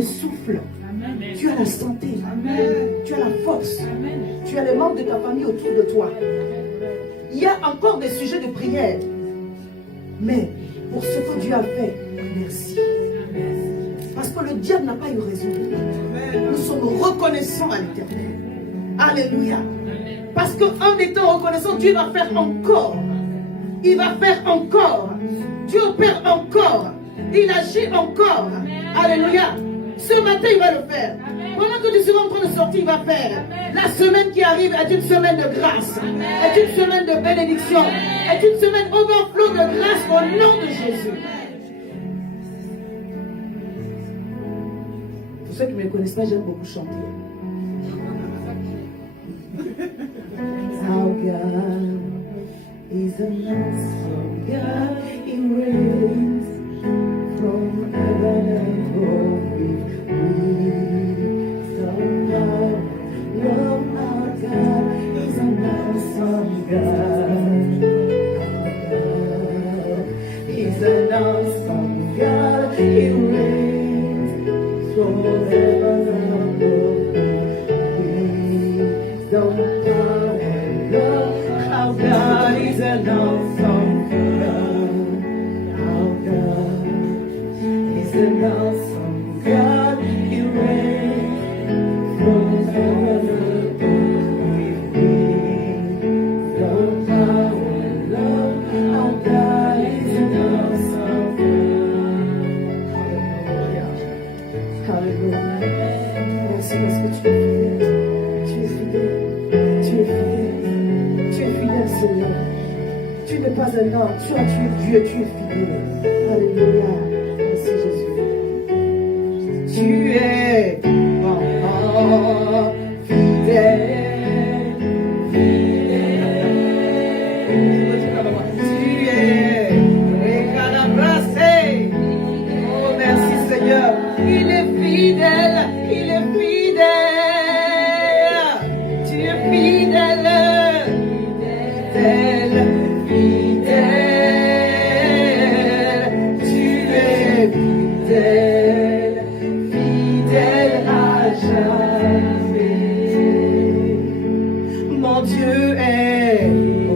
le souffle. Amen. Tu as la santé. Amen. Tu as la force. Amen. Tu as les membres de ta famille autour de toi. Il y a encore des sujets de prière. Mais pour ce que Dieu a fait, merci. Parce que le diable n'a pas eu raison. Nous sommes reconnaissants à l'Éternel. Alléluia. Parce qu'en étant reconnaissant, Dieu va faire encore. Il va faire encore. Dieu opère encore. Il agit encore. Alléluia. Ce matin, il va le faire. Pendant que nous sommes en train de sortir, il va faire. La semaine qui arrive est une semaine de grâce. Est une semaine de bénédiction. Est une semaine overflow de grâce au nom de Jésus. Pour ceux qui ne me connaissent pas, j'aime beaucoup chanter. Our God is an awesome God. He reigns from heaven and earth with wisdom, power, love. Our God is an awesome God. Our God is an awesome God. He reigns from heaven and earth with wisdom, power, love. Our God is an awesome God. Our God is an awesome God. He reigns from heaven and earth with wisdom, power, and love. Our God is an awesome God. Hallelujah. Hallelujah. Merci parce que tu es fidèle. Tu es fidèle. Tu es fidèle, Seigneur. Tu n'es pas un homme. Tu es Dieu. Tu es fidèle. Alléluia. Merci, Jésus. Tu es oh, fidèle. Tu es recalabracé. Oh, merci, Seigneur. Il est fidèle. Il est fidèle. Tu es fidèle. Fidèle. Tu es fidèle. Fidèle à jamais. Mon Dieu est oh,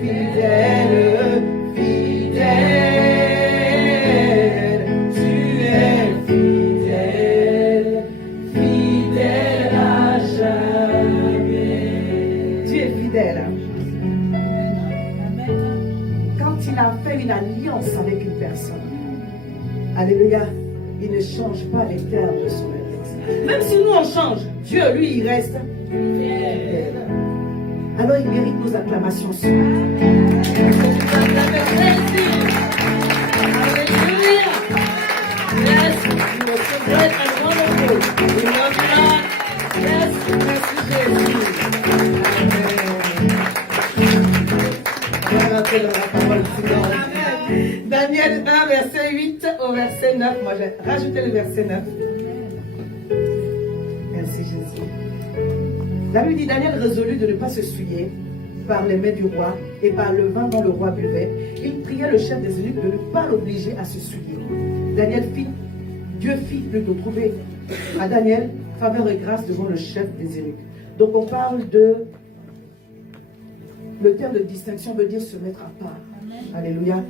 fidèle. Fidèle. Tu es fidèle. Fidèle à jamais. Tu es fidèle. Quand il a fait une alliance avec une personne, alléluia, il ne change pas les termes de son alliance. Même si nous on change, Dieu lui il reste fidèle. Alors il mérite nos acclamations ce matin. Alléluia. Yes, you are so great and wonderful. We love you, Lord. Yes, merci Jésus. Daniel 1, verset 8 au verset 9. Moi, j'ai rajouté le verset 9. Merci Jésus. La Bible dit Daniel résolut de ne pas se souiller par les mets du roi et par le vin dont le roi buvait. Il pria le chef des eunuques de ne pas l'obliger à se souiller. Dieu fit plutôt trouver à Daniel faveur et grâce devant le chef des eunuques. Donc on parle de... Le terme de distinction veut dire se mettre à part. Amen. Alléluia.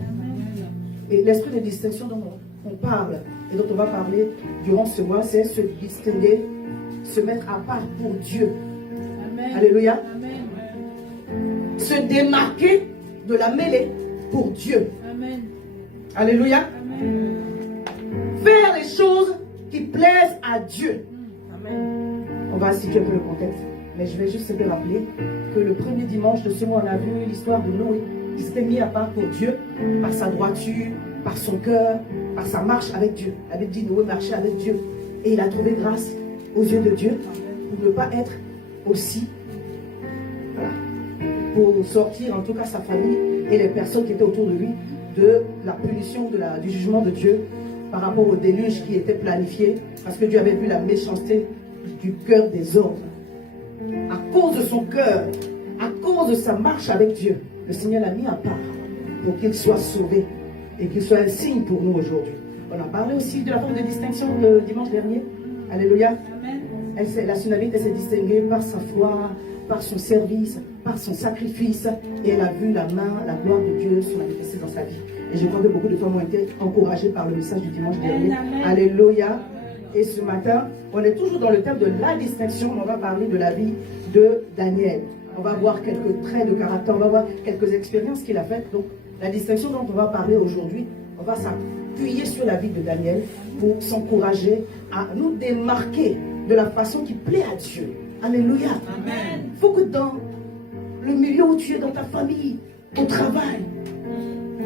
Et l'esprit de distinction dont on parle et dont on va parler durant ce mois, c'est se distinguer, se mettre à part pour Dieu. Amen. Alléluia. Amen. Se démarquer de la mêlée pour Dieu. Amen. Alléluia. Amen. Faire les choses qui plaisent à Dieu. Amen. On va situer un peu le contexte. Mais je vais juste te rappeler que le premier dimanche de ce mois, on a vu l'histoire de Noé qui s'était mis à part pour Dieu par sa droiture, par son cœur, par sa marche avec Dieu. La Bible dit Noé marchait avec Dieu. Et il a trouvé grâce aux yeux de Dieu pour ne pas être aussi, voilà, pour sortir en tout cas sa famille et les personnes qui étaient autour de lui de la punition, du jugement de Dieu par rapport au déluge qui était planifié parce que Dieu avait vu la méchanceté du cœur des hommes. À cause de son cœur, à cause de sa marche avec Dieu, le Seigneur l'a mis à part pour qu'il soit sauvé et qu'il soit un signe pour nous aujourd'hui. On a parlé aussi de la forme de distinction le dimanche dernier. Alléluia. La Sunamite s'est distinguée par sa foi, par son service, par son sacrifice. Et elle a vu la main, la gloire de Dieu se manifester dans sa vie. Et je crois que beaucoup de femmes ont été encouragées par le message du dimanche dernier. Alléluia. Et ce matin, on est toujours dans le thème de la distinction. On va parler de la vie de Daniel. On va voir quelques traits de caractère, on va voir quelques expériences qu'il a faites. Donc, la distinction dont on va parler aujourd'hui, on va s'appuyer sur la vie de Daniel pour s'encourager à nous démarquer de la façon qui plaît à Dieu. Alléluia. Il faut que dans le milieu où tu es, dans ta famille, au travail,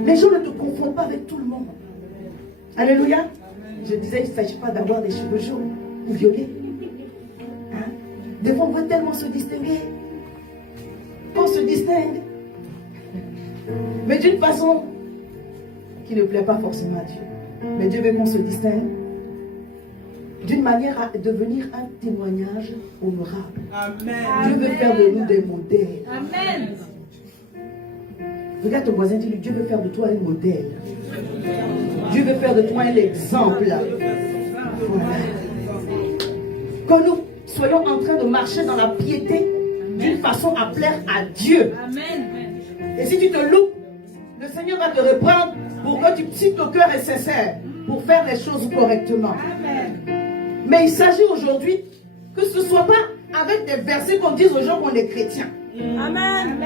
les gens ne te confondent pas avec tout le monde. Alléluia. Je disais, il ne s'agit pas d'avoir des cheveux jaunes ou violets. Hein? Des fois, on veut tellement se distinguer. On se distingue. Mais d'une façon qui ne plaît pas forcément à Dieu. Mais Dieu veut qu'on se distingue d'une manière à devenir un témoignage honorable. Amen. Dieu veut faire de nous des modèles. Amen. Regarde ton voisin, dis-lui, Dieu veut faire de toi un modèle. Dieu veut faire de toi un exemple. Voilà. Quand nous soyons en train de marcher dans la piété d'une façon à plaire à Dieu. Amen. Et si tu te loupes, le Seigneur va te reprendre pour que si ton cœur est sincère, pour faire les choses correctement. Amen. Mais il s'agit aujourd'hui que ce ne soit pas avec des versets qu'on dise aux gens qu'on est chrétien. Amen.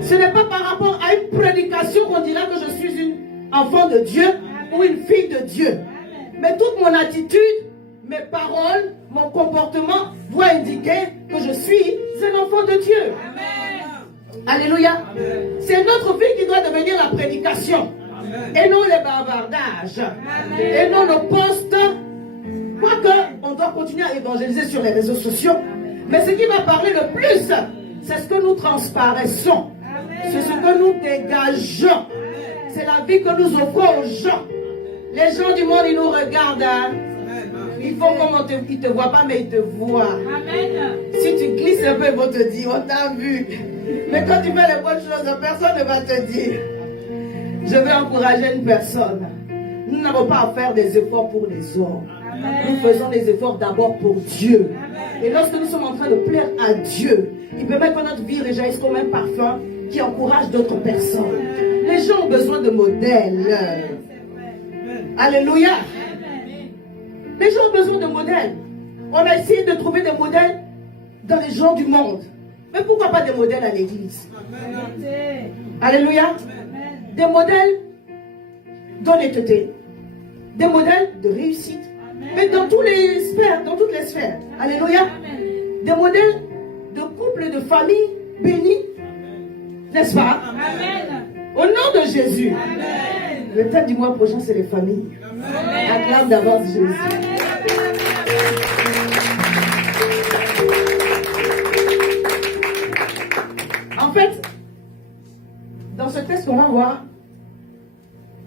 Ce n'est pas par rapport à une prédication qu'on dira que je suis une enfant de Dieu ou une fille de Dieu. Mais toute mon attitude, mes paroles, mon comportement doit indiquer que je suis un enfant de Dieu. Amen. Alléluia. C'est notre vie qui doit devenir la prédication. Amen. Et non les bavardages. Amen. Et non nos postes. Quoique, on doit continuer à évangéliser sur les réseaux sociaux. Amen. Mais ce qui va parler le plus, c'est ce que nous transparaissons. C'est ce que nous dégageons. C'est la vie que nous offrons aux gens. Les gens du monde, ils nous regardent. Hein? Ils font comme ils ne te voient pas, mais ils te voient. Amen. Si tu glisses un peu, ils vont te dire, on t'a vu. Mais quand tu fais les bonnes choses, personne ne va te dire. Je veux encourager une personne. Nous n'avons pas à faire des efforts pour les hommes. Amen. Nous faisons des efforts d'abord pour Dieu. Amen. Et lorsque nous sommes en train de plaire à Dieu, il permet que notre vie réjaillisse comme un parfum qui encourage d'autres personnes. Les gens ont besoin de modèles. Alléluia. Les gens ont besoin de modèles. On a essayé de trouver des modèles dans les gens du monde. Mais pourquoi pas des modèles à l'église? Alléluia. Des modèles d'honnêteté. Des modèles de réussite. Mais dans toutes les sphères, dans toutes les sphères. Alléluia. Des modèles de couple, de famille bénis. N'est-ce pas? Amen. Au nom de Jésus. Amen. Le thème du mois prochain, c'est les familles. Acclame d'avance Jésus. Amen. En fait, dans ce texte, on va voir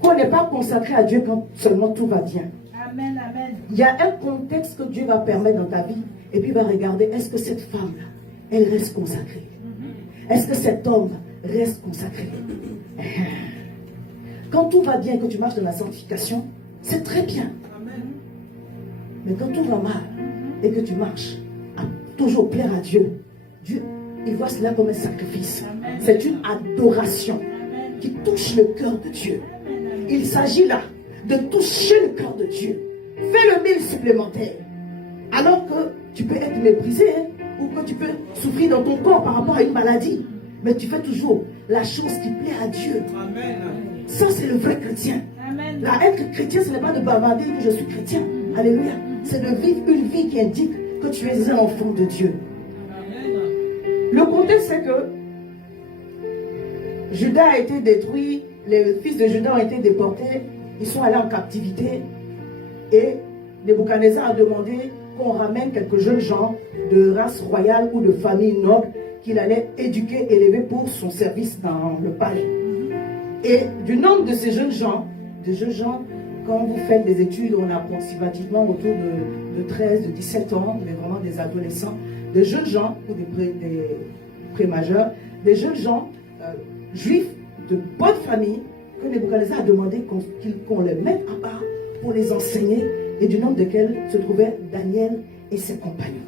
qu'on n'est pas consacré à Dieu quand seulement tout va bien. Amen, amen. Il y a un contexte que Dieu va permettre dans ta vie et puis il va regarder, est-ce que cette femme-là, elle reste consacrée? Est-ce que cet homme reste consacré? Quand tout va bien et que tu marches dans la sanctification, c'est très bien. Amen. Mais quand tout va mal et que tu marches à toujours plaire à Dieu, Dieu, il voit cela comme un sacrifice. C'est une adoration. Amen. Qui touche le cœur de Dieu. Amen. Il s'agit là de toucher le cœur de Dieu. Fais le mille supplémentaire. Alors que tu peux être méprisé, hein, ou que tu peux souffrir dans ton corps par rapport à une maladie. Mais tu fais toujours la chose qui plaît à Dieu. Amen. Ça, c'est le vrai chrétien. Amen. Là, être chrétien, ce n'est pas de bavarder que je suis chrétien. Alléluia. C'est de vivre une vie qui indique que tu es un enfant de Dieu. Amen. Le contexte, c'est que Juda a été détruit, les fils de Juda ont été déportés, ils sont allés en captivité et Nebuchadnezzar a demandé qu'on ramène quelques jeunes gens de race royale ou de famille noble qu'il allait éduquer, élever pour son service dans le palais. Et du nombre de ces jeunes gens, quand vous faites des études, on a approximativement autour de 13, de 17 ans, mais vraiment des adolescents, des jeunes gens ou des pré-majeurs, des jeunes gens juifs de bonne famille que Nebuchadnezzar a demandé qu'on les mette à part pour les enseigner, et du nombre desquels se trouvaient Daniel et ses compagnons.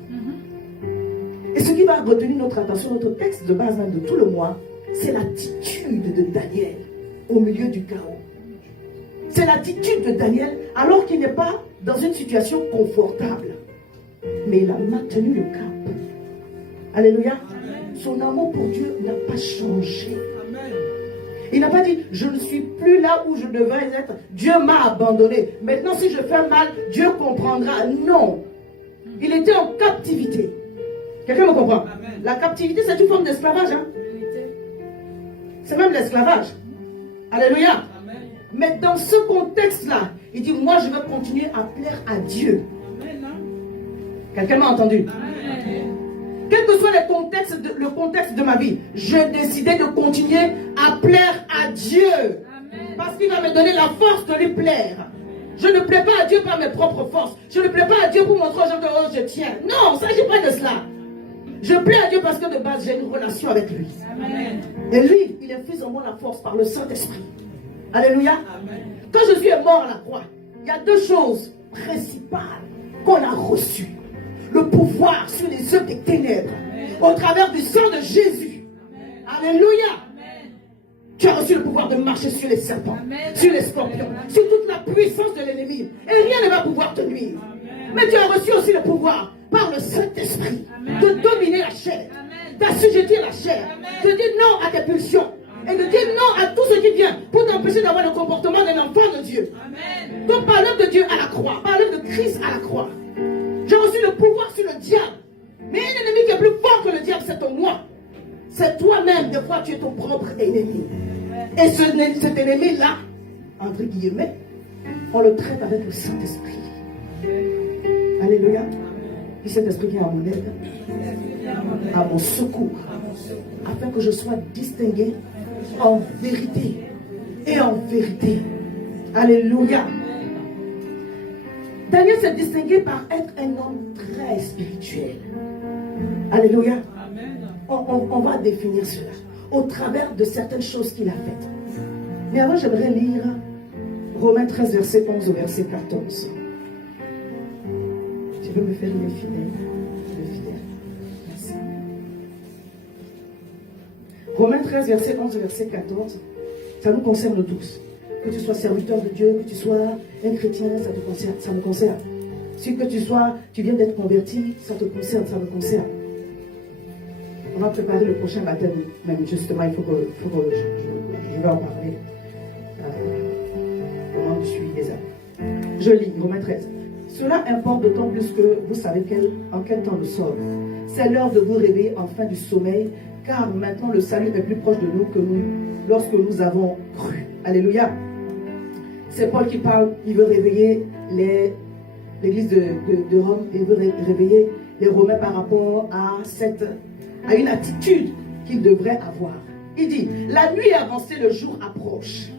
Et ce qui va retenir notre attention, notre texte de base même de tout le mois, c'est l'attitude de Daniel au milieu du chaos. C'est l'attitude de Daniel alors qu'il n'est pas dans une situation confortable. Mais il a maintenu le cap. Alléluia. Son amour pour Dieu n'a pas changé. Il n'a pas dit, je ne suis plus là où je devrais être. Dieu m'a abandonné. Maintenant, si je fais mal, Dieu comprendra. Non. Il était en captivité. Quelqu'un me comprend? Amen. La captivité, c'est une forme d'esclavage. Hein? C'est même l'esclavage. Alléluia. Amen. Mais dans ce contexte-là, il dit, moi, je veux continuer à plaire à Dieu. Amen. Quelqu'un m'a entendu? Amen. Quel que soit le contexte de ma vie, j'ai décidé de continuer à plaire à Dieu. Amen. Parce qu'il va me donner la force de lui plaire. Je ne plais pas à Dieu par mes propres forces. Je ne plais pas à Dieu pour montrer aux gens que oh, je tiens. Non, il ne s'agit pas de cela. Je plais à Dieu parce que de base, j'ai une relation avec lui. Amen. Et lui, il infuse en moi la force par le Saint-Esprit. Alléluia. Amen. Quand Jésus est mort à la croix, il y a deux choses principales qu'on a reçues. Le pouvoir sur les œuvres des ténèbres. Amen. Au travers du sang de Jésus. Amen. Alléluia. Amen. Tu as reçu le pouvoir de marcher sur les serpents, amen, sur les scorpions, amen, sur toute la puissance de l'ennemi. Et rien ne va pouvoir te nuire. Amen. Mais tu as reçu aussi le pouvoir par le Saint-Esprit de dominer la chair, d'assujettir la chair, amen, de dire non à tes pulsions, amen, et de dire non à tout ce qui vient pour t'empêcher d'avoir le comportement d'un enfant de Dieu. Amen. Donc par l'œuvre de Dieu à la croix, par l'œuvre de Christ à la croix, j'ai reçu le pouvoir sur le diable. Mais un ennemi qui est plus fort que le diable, c'est en moi. C'est toi-même, des fois tu es ton propre ennemi. Et cet ennemi-là, entre guillemets, on le traite avec le Saint-Esprit. Alléluia. Puis cet esprit vient à mon aide, à mon secours, afin que je sois distingué en vérité et en vérité. Alléluia. Daniel s'est distingué par être un homme très spirituel. Alléluia. On va définir cela au travers de certaines choses qu'il a faites. Mais avant, j'aimerais lire Romains 13, verset 11 au verset 14. Tu veux me faire une fidèle? Merci. Romains 13, verset 11 au verset 14. Ça nous concerne tous. Que tu sois serviteur de Dieu, que tu sois un chrétien, ça te concerne, ça me concerne. Si que tu viens d'être converti, ça te concerne, ça me concerne. On va préparer le prochain baptême, même justement, il faut que je vais en parler. Comment je suis les âmes. Je lis, Romains 13. Cela importe d'autant plus que vous savez en quel temps nous sommes. C'est l'heure de vous réveiller enfin du sommeil, car maintenant le salut est plus proche de nous que nous, lorsque nous avons cru. Alléluia. C'est Paul qui parle, il veut réveiller l'église de Rome, il veut réveiller les Romains par rapport à une attitude qu'ils devraient avoir. Il dit, la nuit est avancée, le jour approche.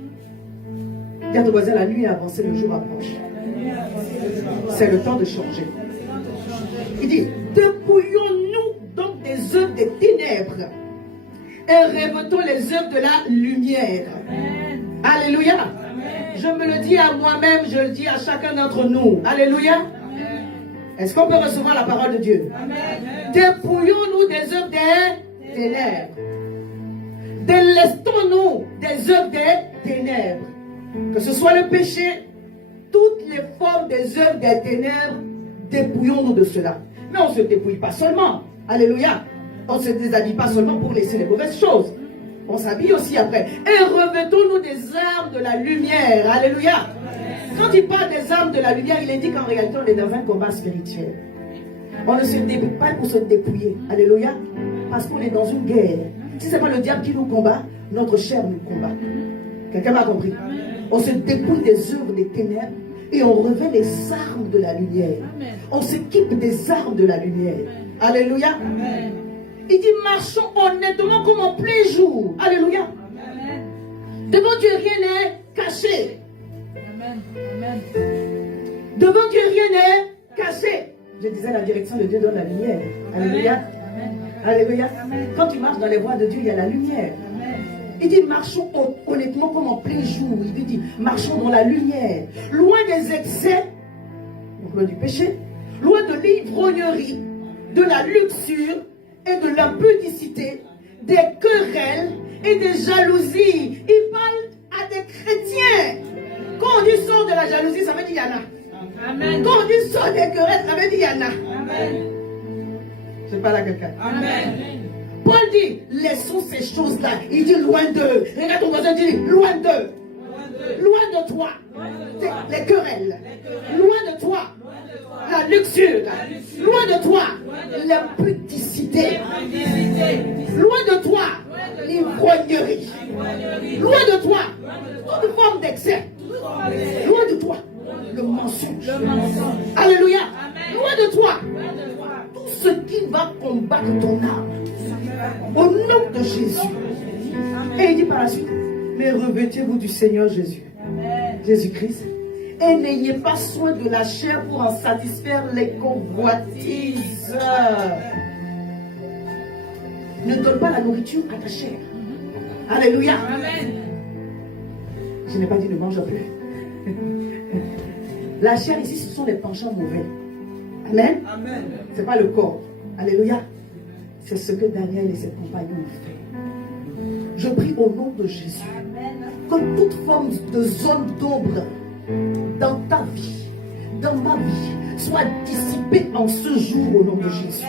Dis à ton voisin, la nuit est avancée, le jour approche. C'est le temps de changer. Il dit, dépouillons-nous donc des œuvres des ténèbres et revêtons les œuvres de la lumière. Amen. Alléluia. Amen. Je me le dis à moi-même, je le dis à chacun d'entre nous. Alléluia. Est-ce qu'on peut recevoir la parole de Dieu? Amen. Dépouillons-nous des œuvres des ténèbres. Délestons-nous des œuvres des ténèbres. Que ce soit le péché, toutes les formes des œuvres des ténèbres, dépouillons-nous de cela. Mais on ne se dépouille pas seulement. Alléluia. On ne se déshabille pas seulement pour laisser les mauvaises choses. On s'habille aussi après. Et revêtons-nous des armes de la lumière. Alléluia. Quand il parle des armes de la lumière, il indique qu'en réalité, on est dans un combat spirituel. On ne se dépouille pas pour se dépouiller. Alléluia. Parce qu'on est dans une guerre. Si ce n'est pas le diable qui nous combat, notre chair nous combat. Quelqu'un m'a compris? On se dépouille des œuvres des ténèbres et on revêt les armes de la lumière. On s'équipe des armes de la lumière. Alléluia. Amen. Il dit, marchons honnêtement comme en plein jour. Alléluia. Amen. Devant Dieu, rien n'est caché. Amen. Amen. Devant Dieu, rien n'est caché. Je disais, la direction de Dieu donne la lumière. Alléluia. Amen. Alléluia. Amen. Quand tu marches dans les voies de Dieu, il y a la lumière. Amen. Il dit marchons honnêtement comme en plein jour. Il dit marchons dans la lumière, loin des excès, donc loin du péché, loin de l'ivrognerie, de la luxure et de l'impudicité, des querelles et des jalousies. Il parle à des chrétiens. Quand on dit sort de la jalousie, ça veut dire Yana. Amen. Quand on dit sort des querelles, ça veut dire Yana. Amen. Je parle à quelqu'un. Amen. Paul dit, laissons ces choses-là. Il dit loin d'eux. Regarde ton voisin, dit loin d'eux. Loin de toi. Les querelles. Loin de toi. La luxure. Loin de toi. L'impudicité. Loin de toi. L'ivrognerie. Loin de toi. Toute forme d'excès. Loin de toi. Le mensonge. Alléluia. Loin de toi. Tout ce qui va combattre ton âme. Au nom de Jésus. Et il dit par la suite, mais revêtez-vous du Seigneur Jésus. Jésus-Christ. Et n'ayez pas soin de la chair pour en satisfaire les convoitises. Ne donne pas la nourriture à ta chair. Alléluia. Amen. Je n'ai pas dit ne mange plus. La chair ici, ce sont les penchants mauvais. Amen. Amen. Ce n'est pas le corps. Alléluia. C'est ce que Daniel et ses compagnons ont fait. Je prie au nom de Jésus que toute forme de zone d'ombre dans ta vie, dans ma vie, soit dissipée en ce jour au nom de Jésus.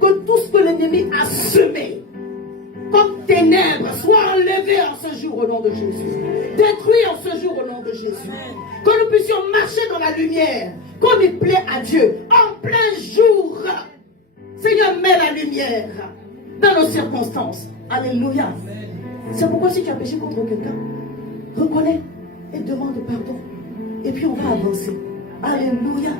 Que tout ce que l'ennemi a semé comme ténèbres soit enlevé en ce jour au nom de Jésus. Détruit en ce jour au nom de Jésus. Que nous puissions marcher dans la lumière comme il plaît à Dieu en plein jour. Seigneur, mets la lumière dans nos circonstances. Alléluia. C'est pourquoi si tu as péché contre quelqu'un, reconnais et demande pardon. Et puis on va avancer. Alléluia.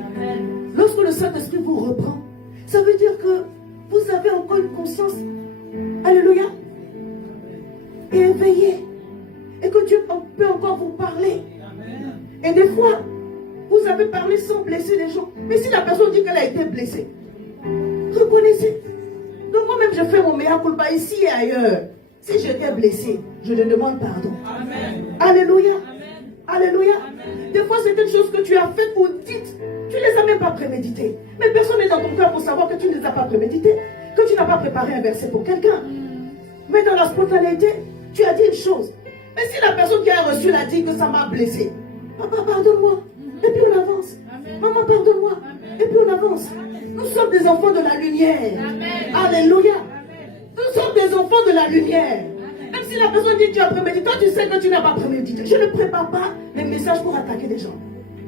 Lorsque le Saint-Esprit vous reprend, ça veut dire que vous avez encore une conscience. Alléluia. Et éveillé. Et que Dieu peut encore vous parler. Et des fois, vous avez parlé sans blesser les gens. Mais si la personne dit qu'elle a été blessée, reconnaissez. Donc moi-même, je fais mon meilleur culpa ici et ailleurs. Si j'étais blessé, je te demande pardon. Amen. Alléluia. Amen. Alléluia. Amen. Des fois, c'est une chose que tu as faite ou dites. Tu ne les as même pas préméditées. Mais personne n'est dans ton cœur pour savoir que tu ne les as pas préméditées. Que tu n'as pas préparé un verset pour quelqu'un. Mais dans la spontanéité, tu as dit une chose. Mais si la personne qui a reçu l'a dit que ça m'a blessé, papa, pardonne-moi. Et puis on avance. Amen. Maman, pardonne-moi. Et puis on avance. Nous sommes des enfants de la lumière. Amen. Alléluia. Amen. Nous sommes des enfants de la lumière. Amen. Même si la personne dit que tu as prémédité, toi tu sais que tu n'as pas prémédité. Je ne prépare pas mes messages pour attaquer les gens.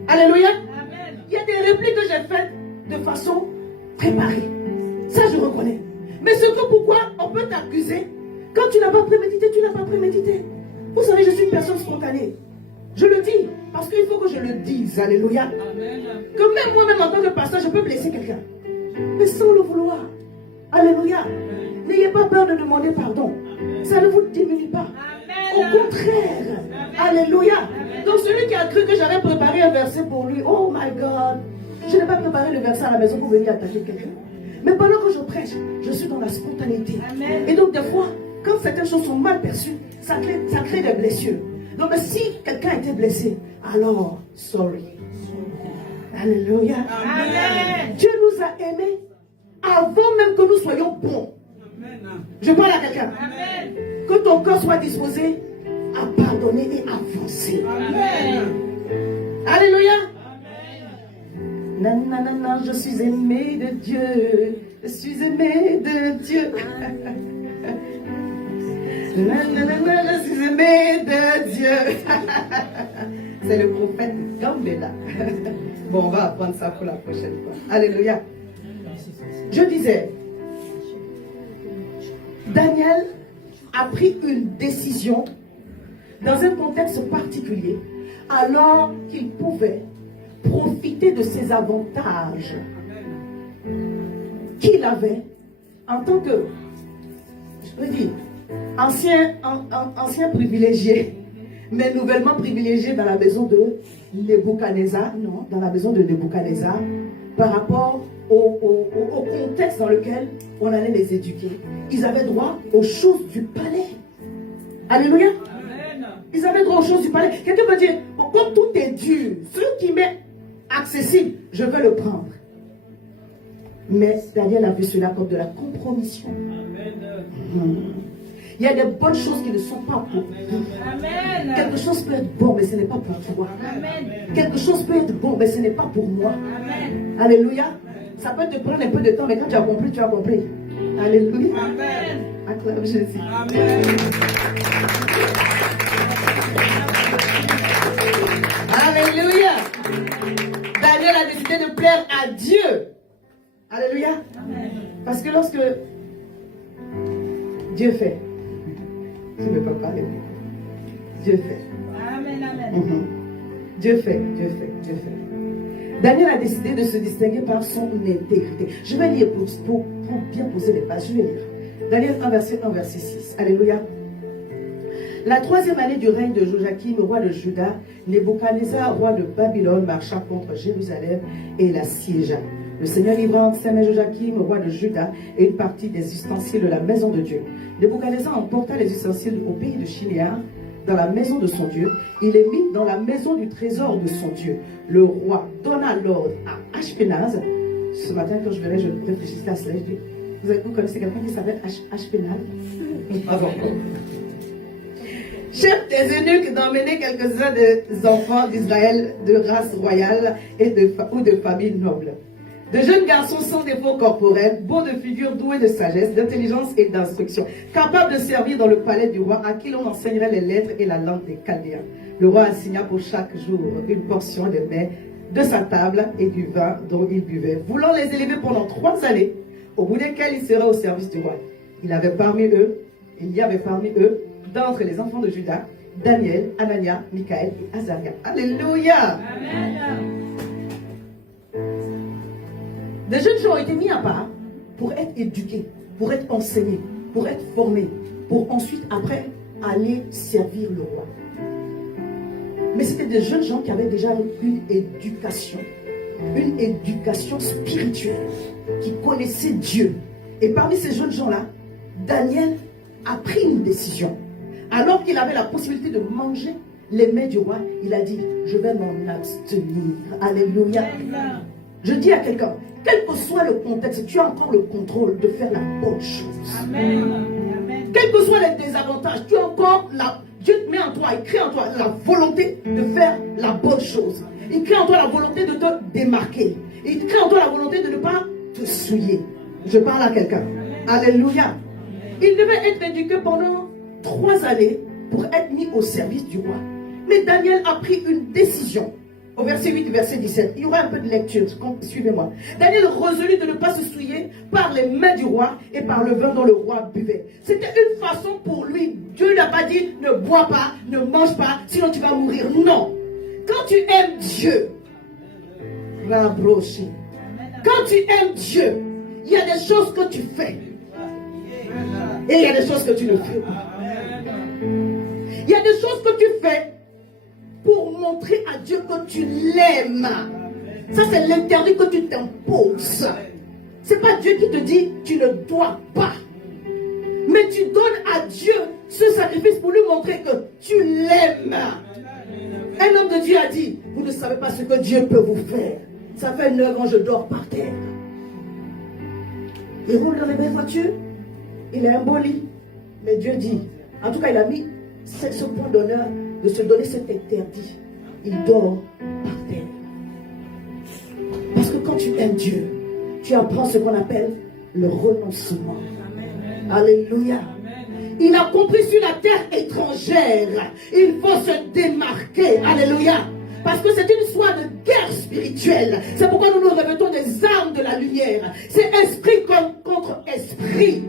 Alléluia. Amen. Il y a des répliques que j'ai faites de façon préparée. Ça je reconnais. Mais ce que pourquoi on peut t'accuser, quand tu n'as pas prémédité, tu n'as pas prémédité. Vous savez, je suis une personne spontanée. Je le dis, parce qu'il faut que je le dise. Alléluia. Amen. Que même moi-même en tant que pasteur, je peux blesser quelqu'un. Mais sans le vouloir. Alléluia. N'ayez pas peur de demander pardon. Ça ne vous diminue pas. Amen. Au contraire. Amen. Alléluia. Amen. Donc celui qui a cru que j'avais préparé un verset pour lui, oh my God, je n'ai pas préparé le verset à la maison pour venir attaquer quelqu'un. Mais pendant que je prêche, je suis dans la spontanéité. Amen. Et donc des fois, quand certaines choses sont mal perçues, ça crée des blessures. Donc si quelqu'un a été blessé, alors, sorry. Alléluia. Amen. Dieu nous a aimés avant même que nous soyons bons. Amen. Je parle à quelqu'un. Amen. Que ton cœur soit disposé à pardonner et avancer. Amen. Alléluia. Amen. Nanana, je suis aimé de Dieu. Je suis aimé de Dieu. Nanana, je suis aimé de Dieu. C'est le prophète Gambela. Bon, on va apprendre ça pour la prochaine fois. Alléluia. Je disais, Daniel a pris une décision dans un contexte particulier, alors qu'il pouvait profiter de ses avantages qu'il avait en tant que, je peux dire, ancien privilégié, mais nouvellement privilégié dans la maison de Nebuchadnezzar, non, dans la maison de Nebuchadnezzar, par rapport au contexte dans lequel on allait les éduquer. Ils avaient droit aux choses du palais. Alléluia. Ils avaient droit aux choses du palais. Quelqu'un peut dire, bon, comme tout est dur, ce qui m'est accessible, je veux le prendre. Mais Daniel a vu cela comme de la compromission. Il y a des bonnes choses qui ne sont pas pour vous. Quelque chose peut être bon, mais ce n'est pas pour toi. Quelque chose peut être bon, mais ce n'est pas pour moi. Alléluia. Ça peut te prendre un peu de temps, mais quand tu as compris, tu as compris. Alléluia. Acclame Jésus. Amen. Alléluia. Daniel a décidé de plaire à Dieu. Alléluia. Amen. Parce que lorsque Dieu fait, je ne peux pas parler. Dieu fait. Amen, amen. Dieu fait, Dieu fait, Dieu fait. Daniel a décidé de se distinguer par son intégrité. Je vais lire pour bien poser les bases. Je vais lire. Daniel 1, verset 1, verset 6. Alléluia. La 3e année du règne de Joachim, roi de Juda, Nebuchadnezzar, roi de Babylone, marcha contre Jérusalem et la siégea. Le Seigneur livra entre ses mains Joachim, roi de Juda, et une partie des ustensiles de la maison de Dieu. Nebuchadnezzar emporta les ustensiles au pays de Shinéar, dans la maison de son Dieu. Il les mit dans la maison du trésor de son Dieu. Le roi donna l'ordre à Ashpenaz. Ce matin, quand je verrai, je réfléchissais à cela. Je dis, vous connaissez quelqu'un qui s'appelle Ashpenaz? Chef des eunuques d'emmener quelques-uns des enfants d'Israël de race royale ou de famille noble. De jeunes garçons sans défaut corporel, beaux de figure, doués de sagesse, d'intelligence et d'instruction, capables de servir dans le palais du roi, à qui l'on enseignerait les lettres et la langue des Chaldéens. Le roi assigna pour chaque jour une portion de mets de sa table et du vin dont il buvait, voulant les élever pendant 3 années, au bout desquelles il serait au service du roi. Il y avait parmi eux, d'entre les enfants de Juda, Daniel, Anania, Michaël et Azaria. Alléluia! Amen. Des jeunes gens ont été mis à part pour être éduqués, pour être enseignés, pour être formés, pour ensuite, après, aller servir le roi. Mais c'était des jeunes gens qui avaient déjà une éducation spirituelle, qui connaissaient Dieu. Et parmi ces jeunes gens-là, Daniel a pris une décision. Alors qu'il avait la possibilité de manger les mets du roi, il a dit, je vais m'en abstenir. Alléluia. Je dis à quelqu'un, quel que soit le contexte, tu as encore le contrôle de faire la bonne chose. Amen. Quels que soient les désavantages, tu as encore Dieu te met en toi, il crée en toi la volonté de faire la bonne chose. Il crée en toi la volonté de te démarquer. Il crée en toi la volonté de ne pas te souiller. Je parle à quelqu'un. Alléluia. Il devait être éduqué pendant 3 années pour être mis au service du roi. Mais Daniel a pris une décision. Au verset 8, verset 17, il y aura un peu de lecture, suivez-moi. Daniel résolut de ne pas se souiller par les mains du roi et par le vin dont le roi buvait. C'était une façon pour lui. Dieu n'a pas dit, ne bois pas, ne mange pas, sinon tu vas mourir. Non. Quand tu aimes Dieu, quand tu aimes Dieu, il y a des choses que tu fais. Et il y a des choses que tu ne fais pas. Il y a des choses que tu fais pour montrer à Dieu que tu l'aimes. Ça, c'est l'interdit que tu t'imposes. C'est pas Dieu qui te dit, tu ne dois pas. Mais tu donnes à Dieu ce sacrifice pour lui montrer que tu l'aimes. Un homme de Dieu a dit, vous ne savez pas ce que Dieu peut vous faire. Ça fait 9 ans, je dors par terre. Il roule dans les belles voitures. Il a un beau lit. Mais Dieu dit, en tout cas, il a mis ce point d'honneur de se donner cet interdit. Il dort par terre. Parce que quand tu aimes Dieu, tu apprends ce qu'on appelle le renoncement. Amen. Alléluia. Amen. Il a compris sur la terre étrangère, il faut se démarquer. Alléluia. Parce que c'est une histoire de guerre spirituelle. C'est pourquoi nous nous revêtons des armes de la lumière. C'est esprit contre esprit.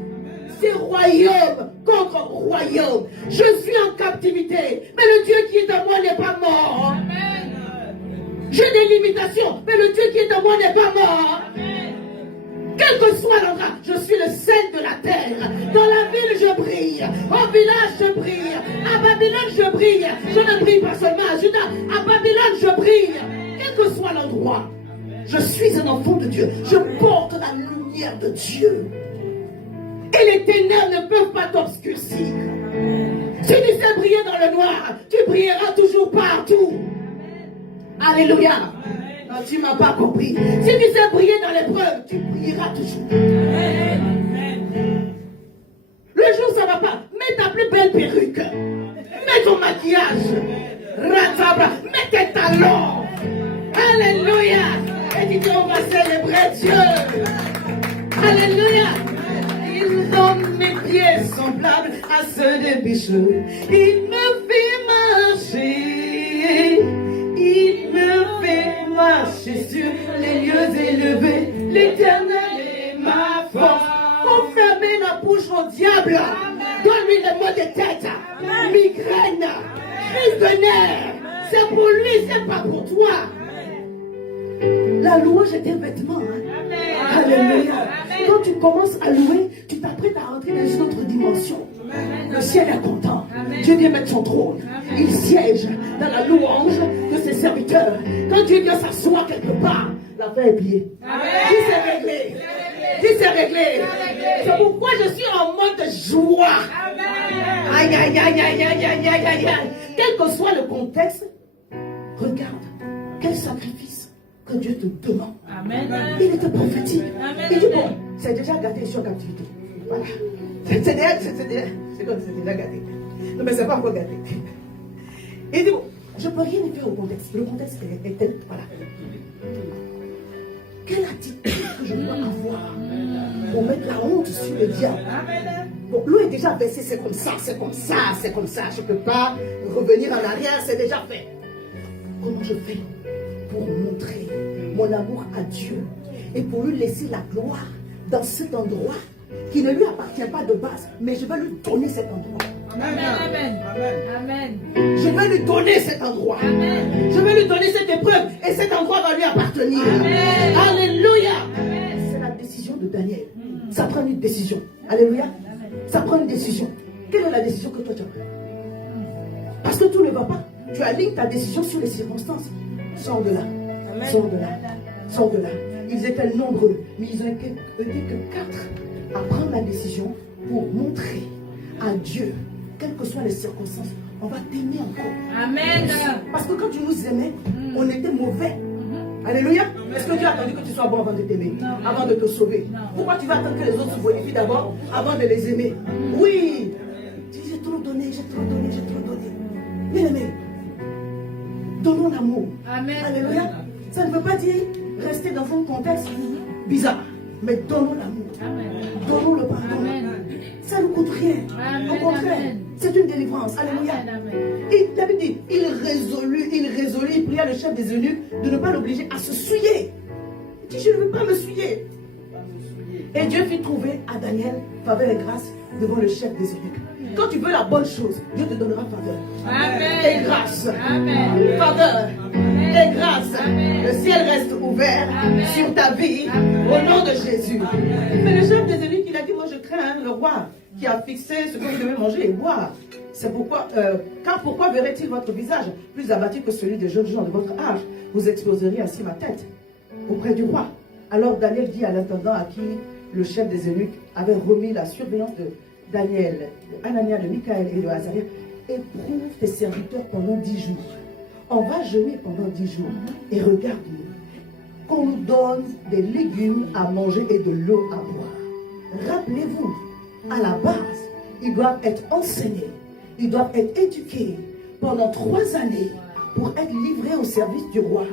C'est royaume contre royaume. Je suis en captivité, mais le Dieu qui est en moi n'est pas mort. Amen. J'ai des limitations, mais le Dieu qui est en moi n'est pas mort. Amen. Quel que soit l'endroit, je suis le sel de la terre. Dans la ville, je brille. Au village, je brille. À Babylone, je brille. Je ne brille pas seulement à Juda. À Babylone, je brille. Quel que soit l'endroit, je suis un enfant de Dieu. Je porte la lumière de Dieu. Et les ténèbres ne peuvent pas t'obscurcir. Si tu sais briller dans le noir, tu brilleras toujours partout. Alléluia. Non, tu ne m'as pas compris. Si tu sais briller dans l'épreuve, tu brilleras toujours. Le jour ça ne va pas, mets ta plus belle perruque. Mets ton maquillage. Ratabra, mets tes talons. Alléluia. Et dis qu'on va célébrer Dieu. Alléluia. Il donne mes pieds semblables à ceux des bichons. Il me fait marcher. Il me fait marcher sur les lieux élevés. L'Éternel est ma force. Pour fermer la bouche au diable. Donne-lui le mot de tête. Migraine. Crise de nerfs. C'est pour lui, c'est pas pour toi. La louange est un vêtement. Hein? Alléluia. Quand tu commences à louer, tu t'apprêtes à rentrer dans une autre dimension. Le ciel est content. Dieu vient mettre son trône. Il siège dans la louange de ses serviteurs. Quand Dieu vient s'asseoir quelque part, l'affaire est pliée. Tout s'est réglé. Tout s'est réglé. C'est pourquoi je suis en mode joie. Aïe, aïe, aïe, aïe, aïe, aïe, aïe, aïe, aïe. Quel que soit le contexte, regarde quel sacrifice que Dieu te demande. Amen. Il était prophétique. Amen. Il dit bon, c'est déjà gâté, je suis en captivité. Voilà. C'est déjà gâté. Non, mais c'est pas encore gâté. Il dit bon, je ne peux rien y faire au contexte. Le contexte est tel. Voilà. Quelle attitude que je dois avoir pour mettre la honte sur le diable? Bon, l'eau est déjà versée, c'est comme ça, c'est comme ça, c'est comme ça. Je ne peux pas revenir en arrière, c'est déjà fait. Comment je fais pour montrer mon amour à Dieu et pour lui laisser la gloire dans cet endroit qui ne lui appartient pas de base, mais je vais lui donner cet endroit. Amen. Amen. Amen. Je vais lui donner cet endroit. Amen. Je vais lui donner cette épreuve et cet endroit va lui appartenir. Amen. Alléluia. C'est la décision de Daniel. Ça prend une décision. Alléluia. Ça prend une décision. Quelle est la décision que toi tu as prise? Parce que tout ne va pas. Tu alignes ta décision sur les circonstances. Sors de là. Sors de là. Sors de là. Ils étaient nombreux, mais ils n'ont été que 4 à prendre la décision pour montrer à Dieu, quelles que soient les circonstances, on va t'aimer encore. Amen. Parce que quand tu nous aimais, on était mauvais. Alléluia. Est-ce que Dieu a attendu que tu sois bon avant de t'aimer, avant de te sauver? Pourquoi tu vas attendre que les autres se bonifient d'abord avant de les aimer? Oui. Tu dis, j'ai trop donné, j'ai trop donné, j'ai trop donné. Bien aimé, donnons l'amour. Amen. Alléluia. Ça ne veut pas dire rester dans un contexte bizarre, mais donnons l'amour. Donnons le pardon. Amen. Ça ne coûte rien. Amen. Au contraire, c'est une délivrance. Alléluia. Et David dit, il résolut, il pria le chef des eunuques de ne pas l'obliger à se souiller. Il dit, je ne veux pas me souiller. Et Dieu fit trouver à Daniel faveur et grâce devant le chef des eunuques. Quand tu veux la bonne chose, Dieu te donnera faveur. Amen. Et grâce. Amen. Faveur. Amen. Et grâce. Amen. Le ciel reste ouvert Amen. sur ta vie. Amen. Au nom de Jésus. Amen. Mais le chef des eunuques, il a dit, moi je crains le roi qui a fixé ce que vous devez manger et boire. C'est pourquoi, car pourquoi verrait-il votre visage plus abattu que celui des jeunes gens de votre âge? Vous exposeriez ainsi ma tête auprès du roi. Alors Daniel dit à l'intendant à qui le chef des eunuques avait remis la surveillance de Daniel, de Anania, de Michaël et de Azaria, éprouve tes serviteurs pendant 10 jours. On va jeûner pendant 10 jours. Et regarde-nous, qu'on nous donne des légumes à manger et de l'eau à boire. Rappelez-vous, à la base, ils doivent être enseignés, ils doivent être éduqués pendant 3 années pour être livrés au service du roi.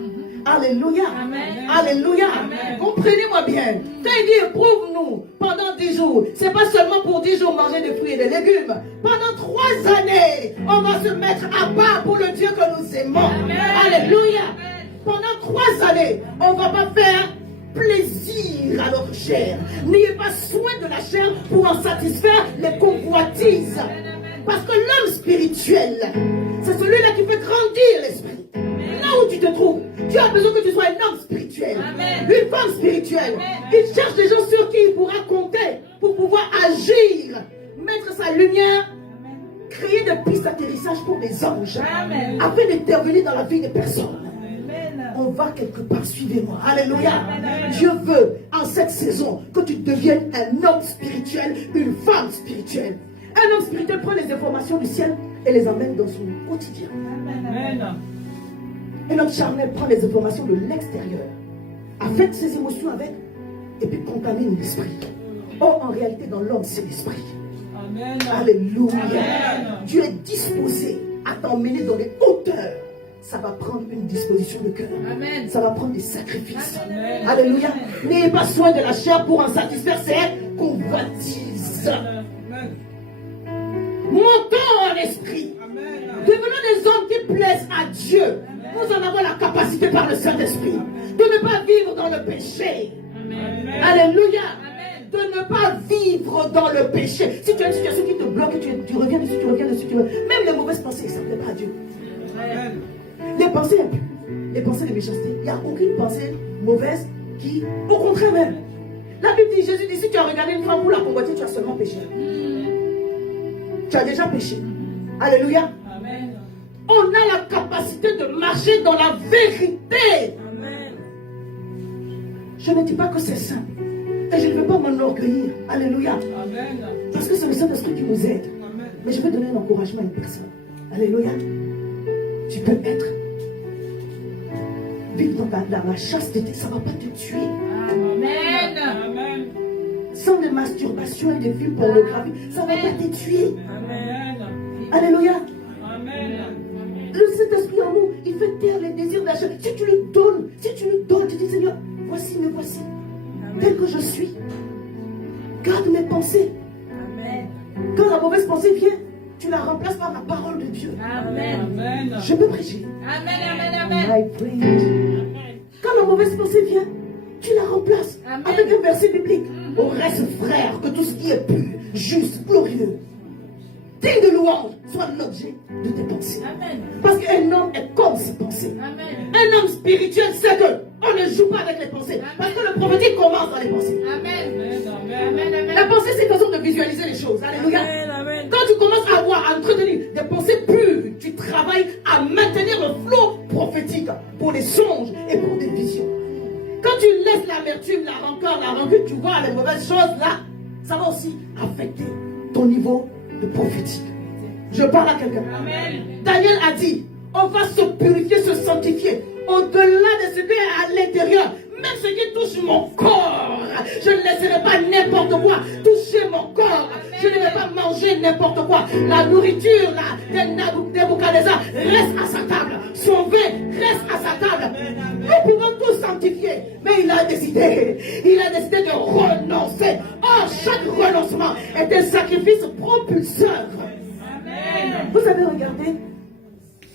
Alléluia. Amen. Alléluia. Amen. Comprenez-moi bien. Quand il dit éprouve-nous pendant 10 jours, c'est pas seulement pour 10 jours manger des fruits et des légumes. Pendant 3 années, on va se mettre à part pour le Dieu que nous aimons. Amen. Alléluia. Amen. Pendant 3 années, on ne va pas faire plaisir à notre chair. N'ayez pas soin de la chair pour en satisfaire les convoitises. Parce que l'homme spirituel, c'est celui-là qui fait grandir l'esprit. Là où tu te trouves, tu as besoin que tu sois un homme spirituel. Amen. Une femme spirituelle. Amen. Il cherche des gens sur qui il pourra compter pour pouvoir agir, mettre sa lumière, créer des pistes d'atterrissage pour des anges, Amen. afin d'intervenir dans la vie des personnes. Amen. On va quelque part, suivez-moi. Alléluia. Amen. Dieu veut, en cette saison, que tu deviennes un homme spirituel, une femme spirituelle. Un homme spirituel prend les informations du ciel et les emmène dans son quotidien. Amen. Un homme charnel prend les informations de l'extérieur, affecte ses émotions avec, et puis contamine l'esprit. Or, en réalité, dans l'homme, c'est l'esprit. Amen. Alléluia. Amen. Dieu est disposé à t'emmener dans les hauteurs. Ça va prendre une disposition de cœur. Amen. Ça va prendre des sacrifices. Amen. Alléluia. N'ayez pas soin de la chair pour en satisfaire ses convoitises. Amen. Montons en esprit. Amen. Devenons des hommes qui plaisent à Dieu. Nous en avons la capacité par le Saint-Esprit de ne pas vivre dans le péché. Amen. Alléluia. Amen. De ne pas vivre dans le péché. Si tu as une situation qui te bloque, tu reviens dessus, tu reviens dessus, même les mauvaises pensées, ça ne plaît pas à Dieu. Amen. Les pensées impures, les pensées de méchanceté, il n'y a aucune pensée mauvaise qui, au contraire même. La Bible dit, Jésus dit, si tu as regardé une femme pour la convoiter, tu as seulement péché. Tu as déjà péché. Alléluia. Amen. On a la capacité de marcher dans la vérité. Amen. Je ne dis pas que c'est simple. Et je ne veux pas m'enorgueillir. Alléluia. Amen. Parce que c'est le Saint-Esprit qui nous aide. Amen. Mais je vais donner un encouragement à une personne. Alléluia. Tu peux être. Vivre dans la chasteté, ça ne va pas te tuer. Amen. Amen. Sans des masturbations et des films pornographiques, ça ne va pas te tuer. Amen. Alléluia. Amen. Le Saint-Esprit en nous, il fait taire les désirs de la chair. Si tu lui donnes, tu dis Seigneur, voici, me voici. Tel que je suis. Garde mes pensées. Amen. Quand la mauvaise pensée vient, tu la remplaces par la parole de Dieu. Amen. Amen. Je peux prêcher. Amen. Amen. My friend. Quand la mauvaise pensée vient, tu la remplaces Amen. avec un verset biblique. Au reste, frère, que tout ce qui est pur, juste, glorieux, digne de louange, soit l'objet de tes pensées. Amen. Parce qu'un homme est comme ses pensées. Amen. Un homme spirituel sait que on ne joue pas avec les pensées. Parce que le prophétique commence dans les pensées. Amen. Amen. La pensée, c'est une façon de visualiser les choses. Alléluia. Amen. Quand tu commences à avoir, à entretenir des pensées pures, tu travailles à maintenir le flot prophétique pour des songes et pour des visions. Quand tu laisses l'amertume, la rancœur, la rancune, tu vois les mauvaises choses là, ça va aussi affecter ton niveau de prophétique. Je parle à quelqu'un. Amen. Daniel a dit, on va se purifier, se sanctifier. Au-delà de ce qui est à l'intérieur, même ce qui touche mon corps, je ne laisserai pas n'importe quoi toucher mon corps. Je ne vais pas manger n'importe quoi. La nourriture là, des Nebuchadnezzar reste à sa table. Son vin reste à sa table. Nous pouvons tous sanctifier. Mais il a décidé de renoncer. Or, chaque renoncement est un sacrifice propulseur. Amen. Vous avez regardé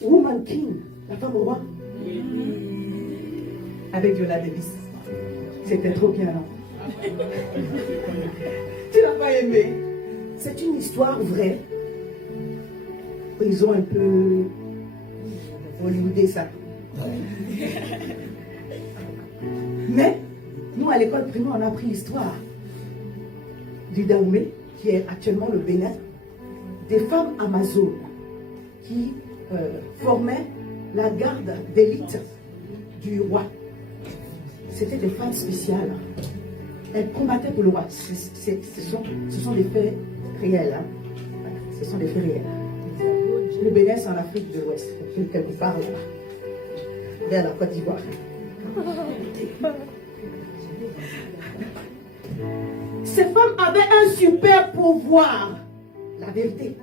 Woman King, la femme au roi, avec Viola Davis. C'était trop bien, non? Tu n'as pas aimé? C'est une histoire vraie. Ils ont un peu hollywoodé ça. Mais nous, à l'école primaire, on a appris l'histoire du Dahomey, qui est actuellement le Bénin, des femmes amazones qui formaient la garde d'élite du roi. C'était des femmes spéciales. Elles combattaient pour le roi. Ce sont des faits réels. Hein. Ce sont des faits réels. Le Bénin, c'est en Afrique de l'Ouest, quelque part là, vers la Côte d'Ivoire. Ces femmes avaient un super pouvoir. La vérité,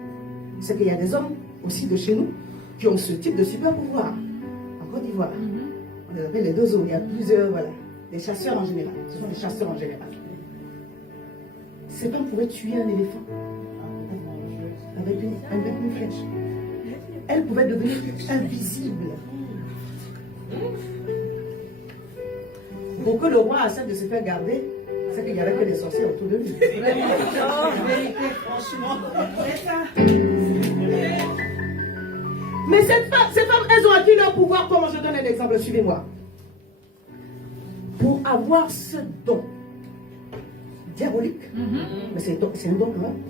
c'est qu'il y a des hommes aussi de chez nous qui ont ce type de super pouvoir. En Côte d'Ivoire, on les appelle les deux eaux. Il y a plusieurs, voilà, des chasseurs en général. Ce sont des chasseurs en général. Ces femmes pouvaient tuer un éléphant avec une flèche. Elles pouvaient devenir invisibles. Pour que le roi accepte de se faire garder, c'est qu'il n'y avait que des sorciers autour de lui. Mais ces femmes, elles ont acquis leur pouvoir. Comment je donne un exemple? Suivez-moi. Pour avoir ce don diabolique, mais c'est un don quand même,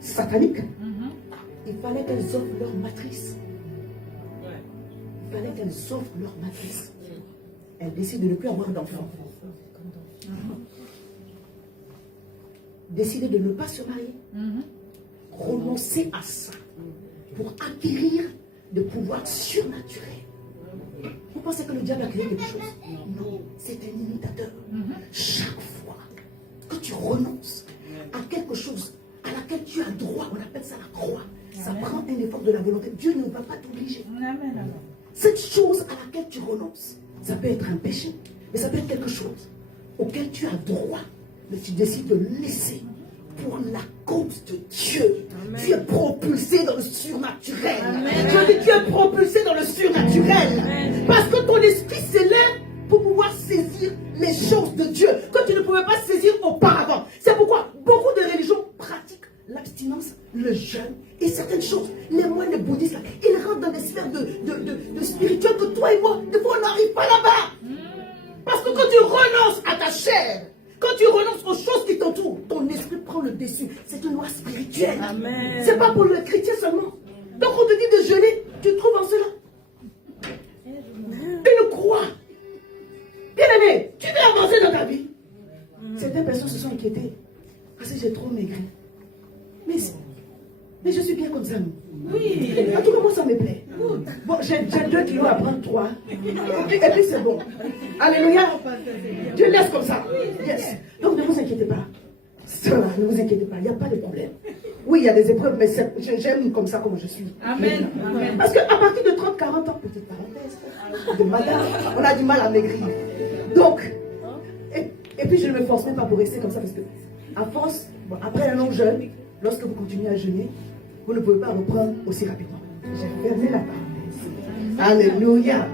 satanique, il fallait qu'elles offrent leur matrice. Il fallait qu'elles offrent leur matrice. Elles décident de ne plus avoir d'enfants. Décider de ne pas se marier. renoncer à ça pour acquérir des pouvoirs surnaturels. Vous pensez que le diable a créé quelque chose? Non, c'est un imitateur. Chaque fois que tu renonces à quelque chose à laquelle tu as droit, on appelle ça la croix, ça prend un effort de la volonté. Dieu ne va pas t'obliger. Cette chose à laquelle tu renonces, ça peut être un péché, mais ça peut être quelque chose auquel tu as droit, mais tu décides de laisser pour la cause de Dieu. Amen. Tu es propulsé dans le surnaturel. Amen. Je dis, tu es propulsé dans le surnaturel. Amen. Parce que ton esprit s'élève pour pouvoir saisir les choses de Dieu que tu ne pouvais pas saisir auparavant. C'est pourquoi beaucoup de religions pratiquent l'abstinence, le jeûne et certaines choses. Les moines, les bouddhistes, là, ils rentrent dans des sphères de spirituel que toi et moi, des fois, on n'arrive pas là-bas. Parce que quand tu renonces à ta chair, quand tu renonces aux choses qui t'entourent, ton esprit prend le dessus. C'est une loi spirituelle. C'est pas pour le chrétien seulement. Donc on te dit de jeûner, tu trouves en cela une croix. Bien aimé, tu veux avancer dans ta vie. Certaines personnes se sont inquiétées parce que j'ai trop maigri. Mais je suis bien comme ça. Oui. En tout cas, moi, ça me plaît. Bon, j'ai 2 kilos à prendre 3. Et puis c'est bon. Alléluia. Dieu laisse comme ça. Yes. Donc ne vous inquiétez pas. Cela, ne vous inquiétez pas. Il n'y a pas de problème. Oui, il y a des épreuves, mais j'aime comme ça, comme je suis. Amen. Parce qu'à partir de 30, 40 ans, petite parenthèse, de madame, on a du mal à maigrir. Donc, et puis je ne me force même pas pour rester comme ça, parce que à force, bon, après un long jeûne, lorsque vous continuez à jeûner, vous ne pouvez pas reprendre aussi rapidement. J'ai fermé la parenthèse. Alléluia.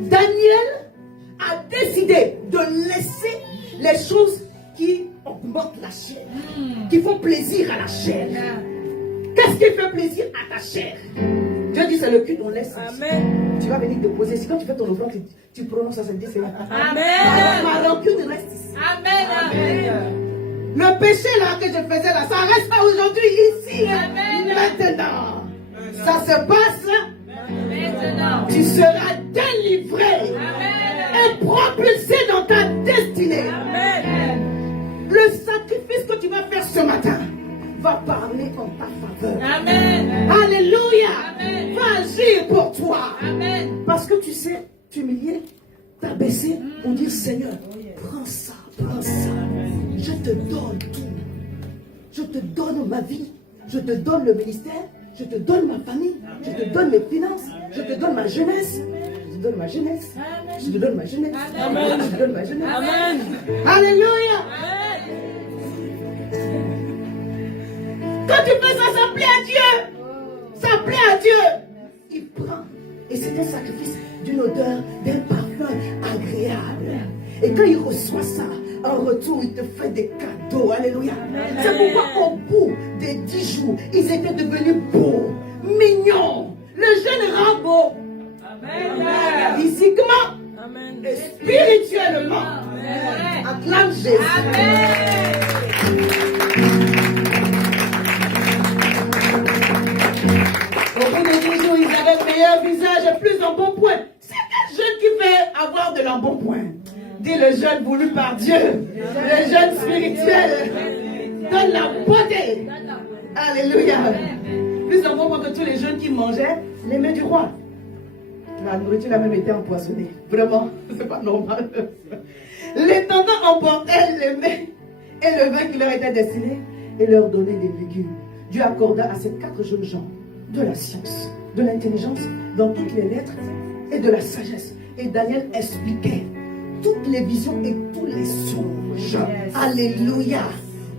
Daniel a décidé de laisser les choses qui augmentent la chair, qui font plaisir à la chair. Qu'est-ce qui fait plaisir à ta chair? Dieu dit c'est le culte, on laisse. Amen. Tu vas venir te poser. Si quand tu fais ton offrande, tu prononces ça, ça dit c'est là. Amen. Ma rancune reste ici. Amen. Amen. Le péché là que je faisais là, ça reste pas aujourd'hui ici. Amen. Maintenant. Ça se passe. Maintenant. Tu seras délivré. Amen. Et propulsé dans ta destinée. Amen. Le sacrifice que tu vas faire ce matin va parler en ta faveur. Amen. Alléluia. Amen. Va agir pour toi. Amen. Parce que tu sais t'humilier, t'abaisser pour dire Seigneur, prends ça, prends ça. Je te donne tout. Je te donne ma vie. Je te donne le ministère. Je te donne ma famille. Je te donne mes finances. Je te donne ma jeunesse. Je te donne ma jeunesse. Je te donne ma jeunesse. Amen. Je te donne ma jeunesse. Amen. Alléluia. Amen. Quand tu fais ça, ça plaît à Dieu. Ça plaît à Dieu. Il prend. Et c'est un sacrifice d'une odeur, d'un parfum agréable. Et quand il reçoit ça, en retour, il te fait des cadeaux. Alléluia. C'est pourquoi au bout des 10 jours, ils étaient devenus beaux, mignons. Le jeune rend beau. Amen. Physiquement. Amen. Et spirituellement. Amen. Acclame Jésus. Amen. Au bout de 10 jours, ils avaient le meilleur visage, plus embonpoint. C'est un jeune qui fait avoir de l'embonpoint. Dis le jeune voulu par Dieu, le jeune spirituel, donne la beauté. Alléluia. Plus embonpoint que tous les jeunes qui mangeaient les mets du roi. La nourriture a même été empoisonnée. Vraiment, c'est pas normal. Les tendants emportaient les mets et le vin qui leur était destiné et leur donnaient des légumes. Dieu accorda à ces 4 jeunes gens de la science, de l'intelligence dans toutes les lettres et de la sagesse. Et Daniel expliquait toutes les visions et tous les songes. Yes. Alléluia.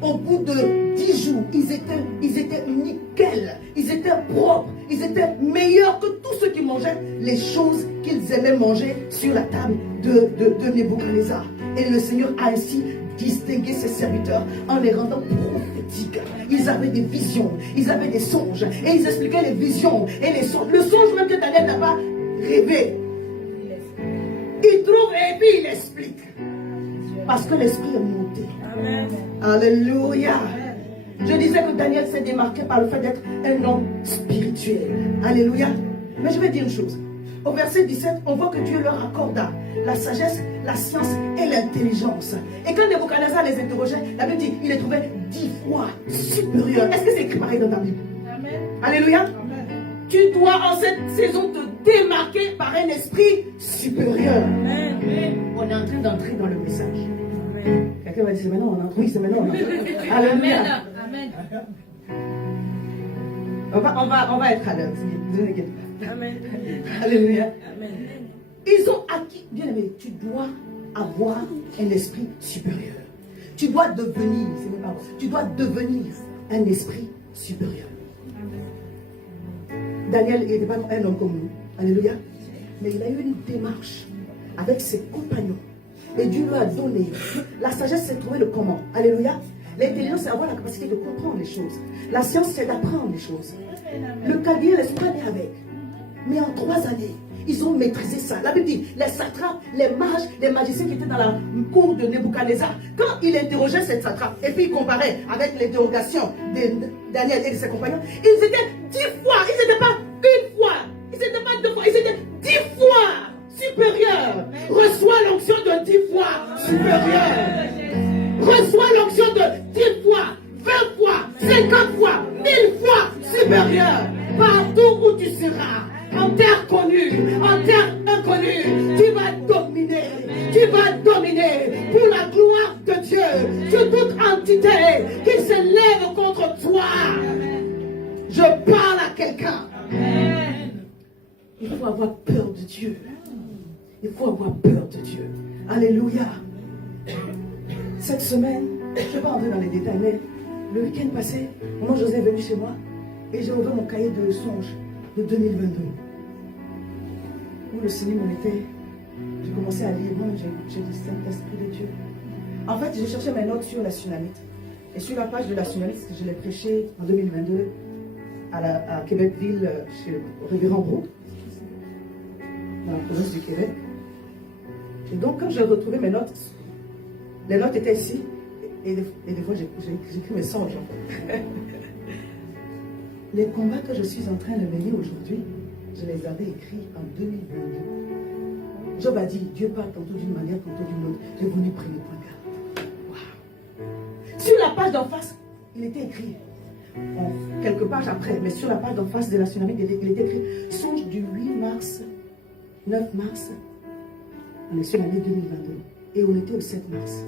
Au bout de 10 jours, ils étaient nickel, ils étaient propres, ils étaient meilleurs que tous ceux qui mangeaient les choses qu'ils aimaient manger sur la table de Nebuchadnezzar. Et le Seigneur a ainsi distingué ses serviteurs en les rendant prophétiques. Ils avaient des visions, ils avaient des songes, et ils expliquaient les visions et les songes. Le songe même que Daniel n'a pas rêvé. Il trouve et puis il explique. Parce que l'esprit est monté. Amen. Alléluia. Je disais que Daniel s'est démarqué par le fait d'être un homme spirituel. Alléluia. Mais je vais dire une chose. au verset 17, on voit que Dieu leur accorda la sagesse, la science et l'intelligence. Et quand Nebuchadnezzar les interrogeait, la Bible dit, il les trouvait 10 fois supérieurs. Est-ce que c'est écrit pareil dans ta Bible? Amen. Alléluia. Amen. Tu dois en cette saison te démarquer par un esprit supérieur. Amen. On est en train d'entrer dans le message. Amen. Quelqu'un va dire, c'est maintenant on entre. Oui, c'est maintenant on entre. Alléluia. Amen. On va être à l'heure. Amen. Alléluia. Amen. Ils ont acquis, bien aimé, tu dois avoir un esprit supérieur. Tu dois devenir, c'est même pas bon, tu dois devenir un esprit supérieur. Daniel n'était pas un homme comme nous. Alléluia. Mais il a eu une démarche avec ses compagnons. Et Dieu lui a donné. La sagesse, c'est trouver le comment. Alléluia. L'intelligence, c'est avoir la capacité de comprendre les choses. La science, c'est d'apprendre les choses. Le cavalier, les sont pas nés avec. Mais en 3 années, ils ont maîtrisé ça. La Bible dit, les satrapes, les mages, les magiciens qui étaient dans la cour de Nebuchadnezzar, quand il interrogeait cette satrape, et puis il comparait avec l'interrogation de Daniel et de ses compagnons, ils étaient 10 fois, ils n'étaient pas une fois, ils n'étaient pas 2 fois, ils étaient 10 fois supérieurs. Reçois l'onction de 10 fois supérieur. Reçois l'onction de 10 fois, 20 fois, 50 fois, 1000 fois supérieur. Partout où tu seras, en terre connue, en terre inconnue, tu vas dominer. Tu vas dominer pour la gloire de Dieu sur toute entité qui se lève contre toi. Je parle à quelqu'un. Il faut avoir peur de Dieu. Il faut avoir peur de Dieu. Alléluia. Cette semaine, je ne vais pas entrer dans les détails, mais le week-end passé, mon oncle José est venu chez moi et j'ai ouvert mon cahier de songes de 2022. Où le Seigneur m'en était. J'ai commencé à lire, moi j'ai dit Saint-Esprit de Dieu. En fait, j'ai cherché mes notes sur la tsunamite. Et sur la page de la tsunamite, je l'ai prêché en 2022 à Québec-Ville, chez le révérend Brou, dans la province du Québec. Et donc, quand j'ai retrouvé mes notes, les notes étaient ici, et des fois j'écris mes songes. Les combats que je suis en train de mener aujourd'hui, je les avais écrits en 2022. Job a dit, Dieu parle tantôt d'une manière, tantôt d'une autre. J'ai voulu prier pour garde. Wow. Sur la page d'en face, il était écrit, quelques pages après, mais sur la page d'en face de la tsunami, il était écrit, songe du 8 mars, 9 mars, on est sur l'année 2022. Et on était au 7 mars.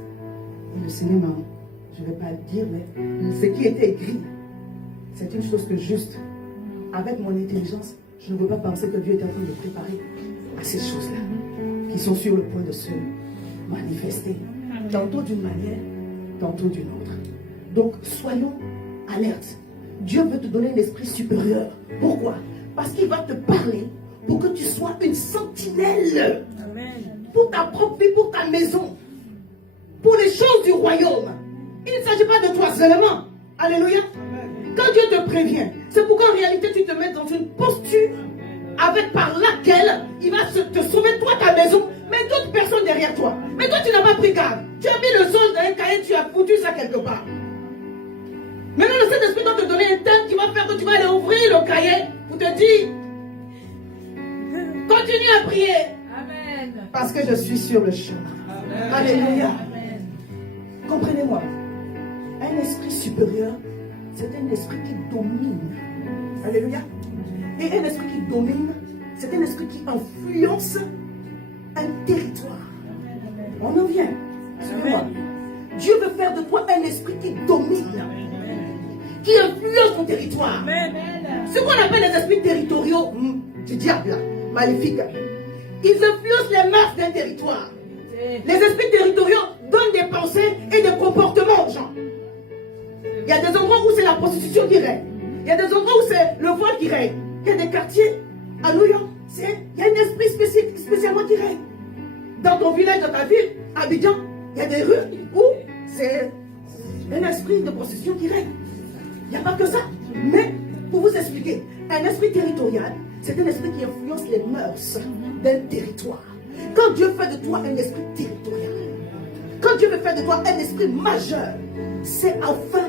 Et le Seigneur m'a, je ne vais pas le dire, mais ce qui était écrit, c'est une chose que juste, avec mon intelligence, je ne veux pas penser que Dieu est en train de préparer à ces choses-là, qui sont sur le point de se manifester, tantôt d'une manière, tantôt d'une autre. Donc, soyons alertes. Dieu veut te donner un esprit supérieur. Pourquoi? Parce qu'il va te parler pour que tu sois une sentinelle. Amen. Pour ta propre vie, pour ta maison, pour les choses du royaume. Il ne s'agit pas de toi seulement. Alléluia. Quand Dieu te prévient, c'est pour qu'en réalité tu te mettes dans une posture par laquelle il va te sauver toi, ta maison, mais d'autres personnes derrière toi. Mais toi tu n'as pas pris garde. Tu as mis le songe dans un cahier, tu as foutu ça quelque part. Maintenant le Saint-Esprit doit te donner un thème qui va faire que tu vas aller ouvrir le cahier pour te dire, continue à prier. Amen. Parce que je suis sur le chemin. Amen. Alléluia. Amen. Comprenez-moi. Un esprit supérieur, c'est un esprit qui domine. Alléluia. Et un esprit qui domine, c'est un esprit qui influence un territoire. On en vient. Suivez-moi. Dieu veut faire de toi un esprit qui domine, qui influence ton territoire. Amen. Ce qu'on appelle les esprits territoriaux du diable, là, maléfiques, ils influencent les mœurs d'un territoire. Les esprits territoriaux donnent des pensées et des comportements aux gens. Il y a des endroits où c'est la prostitution qui règne. Il y a des endroits où c'est le voile qui règne. Il y a des quartiers à New York, il y a un esprit spécialement qui règne. Dans ton village, dans ta ville, à Abidjan, il y a des rues où c'est un esprit de prostitution qui règne. Il n'y a pas que ça. Mais, pour vous expliquer, un esprit territorial, c'est un esprit qui influence les mœurs d'un territoire. Quand Dieu fait de toi un esprit territorial, quand Dieu veut faire de toi un esprit majeur, c'est enfin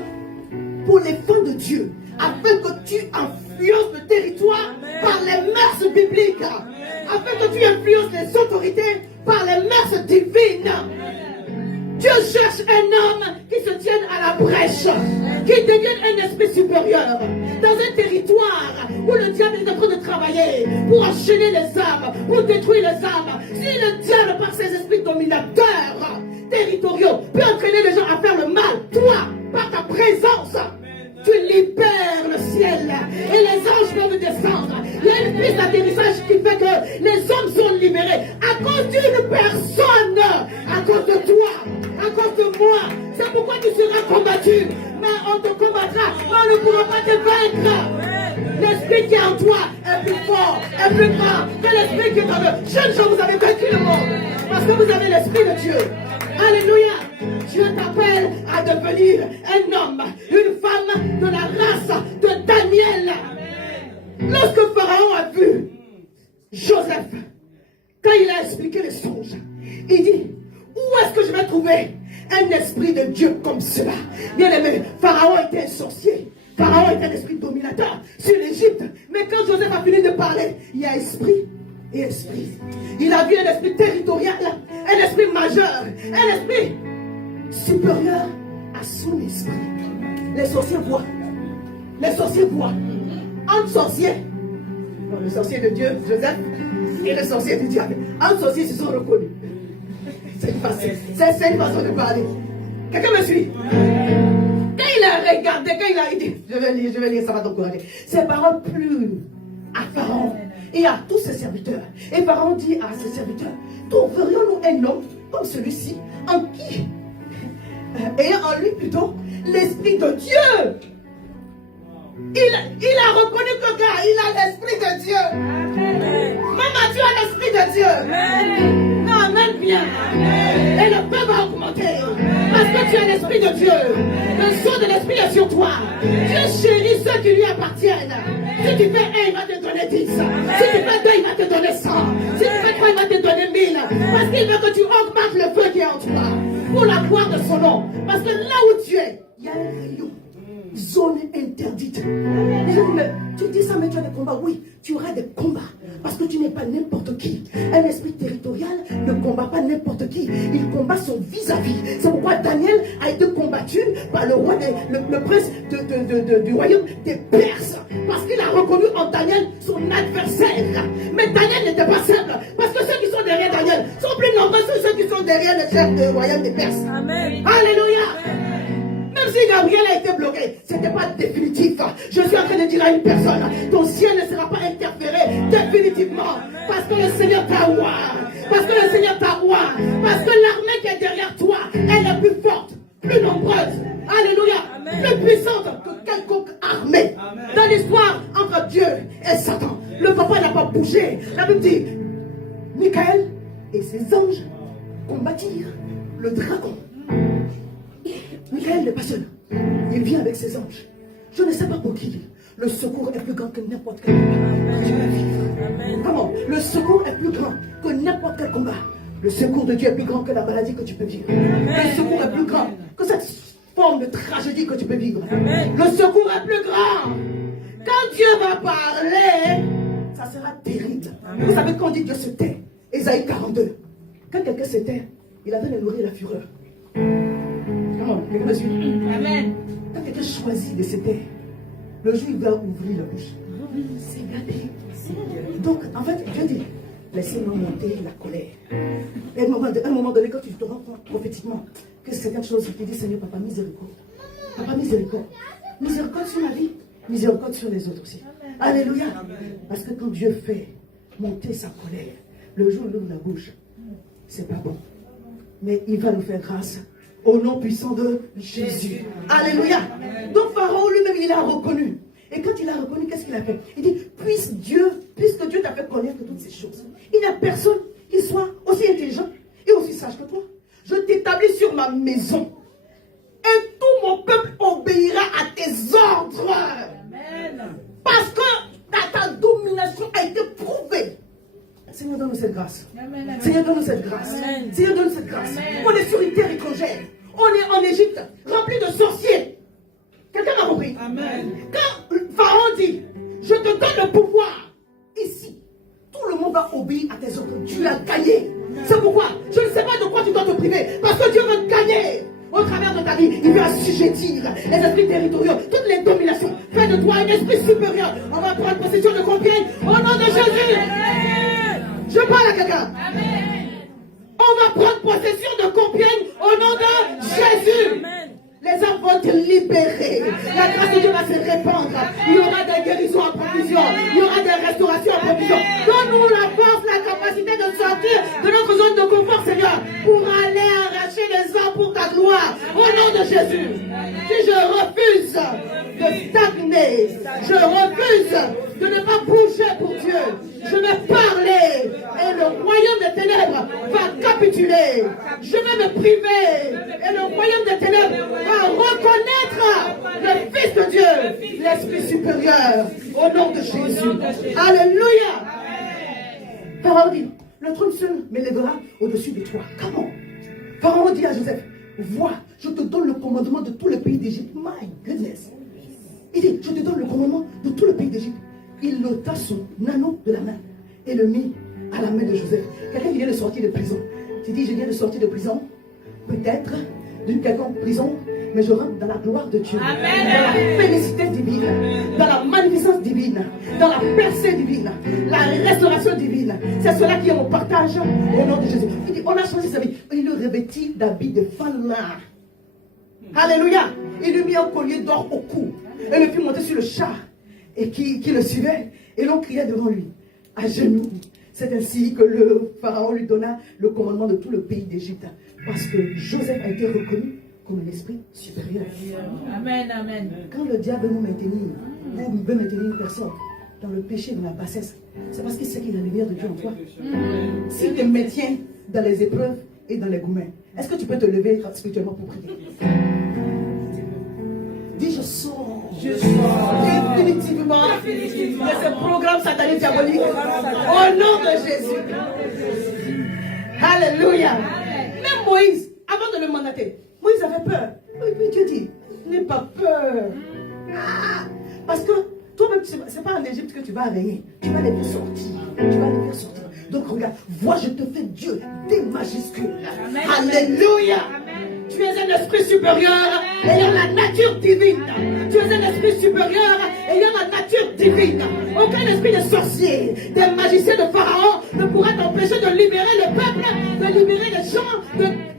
pour les fins de Dieu, afin que tu influences le territoire par les mœurs bibliques. afin que tu influences les autorités par les mœurs divines. Dieu cherche un homme qui se tienne à la brèche, qui devienne un esprit supérieur dans un territoire où le diable est en train de travailler pour enchaîner les âmes, pour détruire les âmes. Si le diable, par ses esprits dominateurs territoriaux, peut entraîner les gens à faire le mal, toi, par ta présence, tu libères le ciel et les anges peuvent descendre. Il y a une piste d'atterrissage qui fait que les hommes sont libérés à cause d'une personne, à cause de toi, à cause de moi. C'est pourquoi tu seras combattu, mais on te combattra, mais on ne pourra pas te vaincre. L'esprit qui est en toi est plus fort, est plus grand que l'esprit qui est en eux. Jeunes gens, vous avez vaincu le monde parce que vous avez l'esprit de Dieu. Alléluia. Dieu t'appelle à devenir un homme, une femme de la race de Daniel. Lorsque Pharaon a vu Joseph, quand il a expliqué les songes, il dit, où est-ce que je vais trouver un esprit de Dieu comme cela? Bien aimé, Pharaon était un sorcier. Pharaon était un esprit dominateur sur l'Égypte. Mais quand Joseph a fini de parler, il y a esprit et esprit. Il a vu un esprit territorial, un esprit majeur, un esprit supérieur à son esprit. Les sorciers voient. Les sorciers voient. Entre sorciers, le sorcier de Dieu, Joseph, et le sorcier du diable. Entre sorciers, ils se sont reconnus. C'est une façon de parler. Quelqu'un me suit? Quand il a regardé, quand il a dit, je vais lire, ça va t'encourager. Ces paroles plurent à Pharaon et à tous ses serviteurs. Et Pharaon dit à ses serviteurs, trouverions-nous un homme comme celui-ci, en qui, ayant en lui plutôt, l'esprit de Dieu? Il a reconnu que gars, il a l'esprit de Dieu. Amen. Maman, tu as l'esprit de Dieu. Amen. Non, même bien. Amen. Et le feu va augmenter. Amen. Parce que tu as l'esprit de Dieu. Amen. Le sang de l'esprit est sur toi. Amen. Dieu chérit ceux qui lui appartiennent. Amen. Si tu fais 1, il va te donner 10. Amen. Si tu fais 2, il va te donner 100. Amen. Si tu fais 3, il va te donner 1000. Amen. Parce qu'il veut que tu augmentes le feu qui est en toi. Pour la gloire de son nom. Parce que là où tu es, il y a un rayon. Zone interdite. Les gens disent, mais tu dis ça, mais tu as des combats. Oui, tu auras des combats. Parce que tu n'es pas n'importe qui. Un esprit territorial ne combat pas n'importe qui. Il combat son vis-à-vis. C'est pourquoi Daniel a été combattu par le roi, le prince du royaume des Perses. Parce qu'il a reconnu en Daniel son adversaire. Mais Daniel n'était pas simple. Parce que ceux qui sont derrière Daniel sont plus nombreux que ceux qui sont derrière le chef du royaume des Perses. Amen. Alléluia. Amen. Même si Gabriel a été bloqué, ce n'était pas définitif. Je suis en train de dire à une personne, ton ciel ne sera pas interféré définitivement. Parce que le Seigneur t'a ouvert. Parce que le Seigneur t'a ouvert. Parce que l'armée qui est derrière toi, elle est plus forte, plus nombreuse. Alléluia. Amen. Plus puissante que quelconque armée. Amen. Dans l'histoire entre Dieu et Satan, le papa n'a pas bougé. La Bible dit, Michael et ses anges combattirent le dragon. Michael n'est pas seul. Il vient avec ses anges. Je ne sais pas pour qui. Le secours est plus grand que n'importe quel combat. Comment? Le secours est plus grand que n'importe quel combat. Le secours de Dieu est plus grand que la maladie que tu peux vivre. Le secours est plus grand que cette forme de tragédie que tu peux vivre. Le secours est plus grand. Quand Dieu va parler, ça sera terrible. Vous savez quand on dit Dieu se tait, Ésaïe 42. Quand quelqu'un se tait, il avait de nourrir la fureur. Comment? Quelqu'un me suit? Amen. Quand quelqu'un choisit de se taire, le jour il va ouvrir la bouche. C'est gâté. Donc, en fait, Dieu dit, laissez-moi monter la colère. Et à un moment donné, quand tu te rends compte prophétiquement que c'est quelque chose, tu dis, Seigneur, papa, miséricorde. Papa, miséricorde. Miséricorde sur ma vie, miséricorde sur les autres aussi. Alléluia. Parce que quand Dieu fait monter sa colère, le jour où il ouvre la bouche, c'est pas bon. Mais il va nous faire grâce. Au nom puissant de Jésus. Alléluia. Donc Pharaon lui-même, il a reconnu. Et quand il a reconnu, qu'est-ce qu'il a fait? Il dit, puisque Dieu t'a fait connaître toutes ces choses, il n'y a personne qui soit aussi intelligent et aussi sage que toi. Je t'établis sur ma maison. Et tout mon peuple obéira à tes ordres. Amen. Parce que ta domination a été prouvée. Seigneur, donne-nous cette grâce. Amen. Seigneur, donne-nous cette grâce. Amen. Seigneur, donne-nous cette grâce. Amen. On est sur une terre étrangère. On est en Égypte, rempli de sorciers. Quelqu'un m'a compris? Amen. Quand Pharaon dit, je te donne le pouvoir ici, tout le monde va obéir à tes ordres. Tu as gagné. C'est pourquoi je ne sais pas de quoi tu dois te priver. Parce que Dieu veut gagner. Au travers de ta vie, il veut assujettir les esprits territoriaux, toutes les dominations. Fais de toi un esprit supérieur. On va prendre possession de Compiègne au nom de Jésus. Je parle à quelqu'un. On va prendre possession de Compiègne au nom de Jésus. Les hommes vont te libérer. La grâce de Dieu va se répandre. Il y aura des guérisons en provision. Il y aura des restaurations en provision. Donne-nous la force, la capacité de sortir de notre zone de confort, Seigneur, pour aller arracher les hommes pour ta gloire. Au nom de Jésus. Si je refuse de stagner, je refuse de ne pas bouger pour Dieu, je vais parler et le royaume des ténèbres va capituler. Je vais me priver et le royaume des ténèbres va reconnaître le Fils de Dieu, l'Esprit supérieur, au nom de Jésus. Alléluia. Pharaon dit, le trône seul m'élèvera au-dessus de toi. Comment? Pharaon dit à Joseph, vois, je te donne le commandement de tout le pays d'Égypte. My goodness. Il dit, je te donne le commandement de tout le pays d'Égypte. Il ôta son anneau de la main et le mit à la main de Joseph. Quelqu'un qui vient de sortir de prison. Tu dis, je viens de sortir de prison. Peut-être d'une quelconque prison, mais je rentre dans la gloire de Dieu. Amen. Dans la félicité divine, dans la magnificence divine, dans la percée divine, la restauration divine. C'est cela qui est mon partage au nom de Jésus. Il dit, on a changé sa vie. Il le revêtit d'habits de femme. Alléluia. Il lui mit un collier d'or au cou et le fit monter sur le char et qui le suivait. Et l'on criait devant lui, à genoux. C'est ainsi que le Pharaon lui donna le commandement de tout le pays d'Égypte. Parce que Joseph a été reconnu comme l'esprit supérieur. Amen, amen. Quand le diable veut nous maintenir, ou veut maintenir une personne dans le péché, dans la bassesse, c'est parce qu'il sait qu'il a la lumière de Dieu en toi. S'il te maintient dans les épreuves et dans les gourmets, est-ce que tu peux te lever spirituellement pour prier? Dis, je sors. Définitivement de ce programme satanique diabolique. Au nom de Jésus. Alléluia. Même Moïse, avant de le mandater, Moïse avait peur. Et puis Dieu dit, n'aie pas peur. Parce que toi-même, ce n'est pas en Égypte que tu vas régner. Tu vas les faire sortir. Tu vas les faire sortir. Donc regarde, vois, je te fais Dieu des majuscules. Amen. Alléluia. Amen. Tu es un esprit supérieur ayant la nature divine. Tu es un esprit supérieur ayant la nature divine. Aucun esprit de sorcier, des magiciens de Pharaon ne pourra t'empêcher de libérer le peuple, de libérer les gens,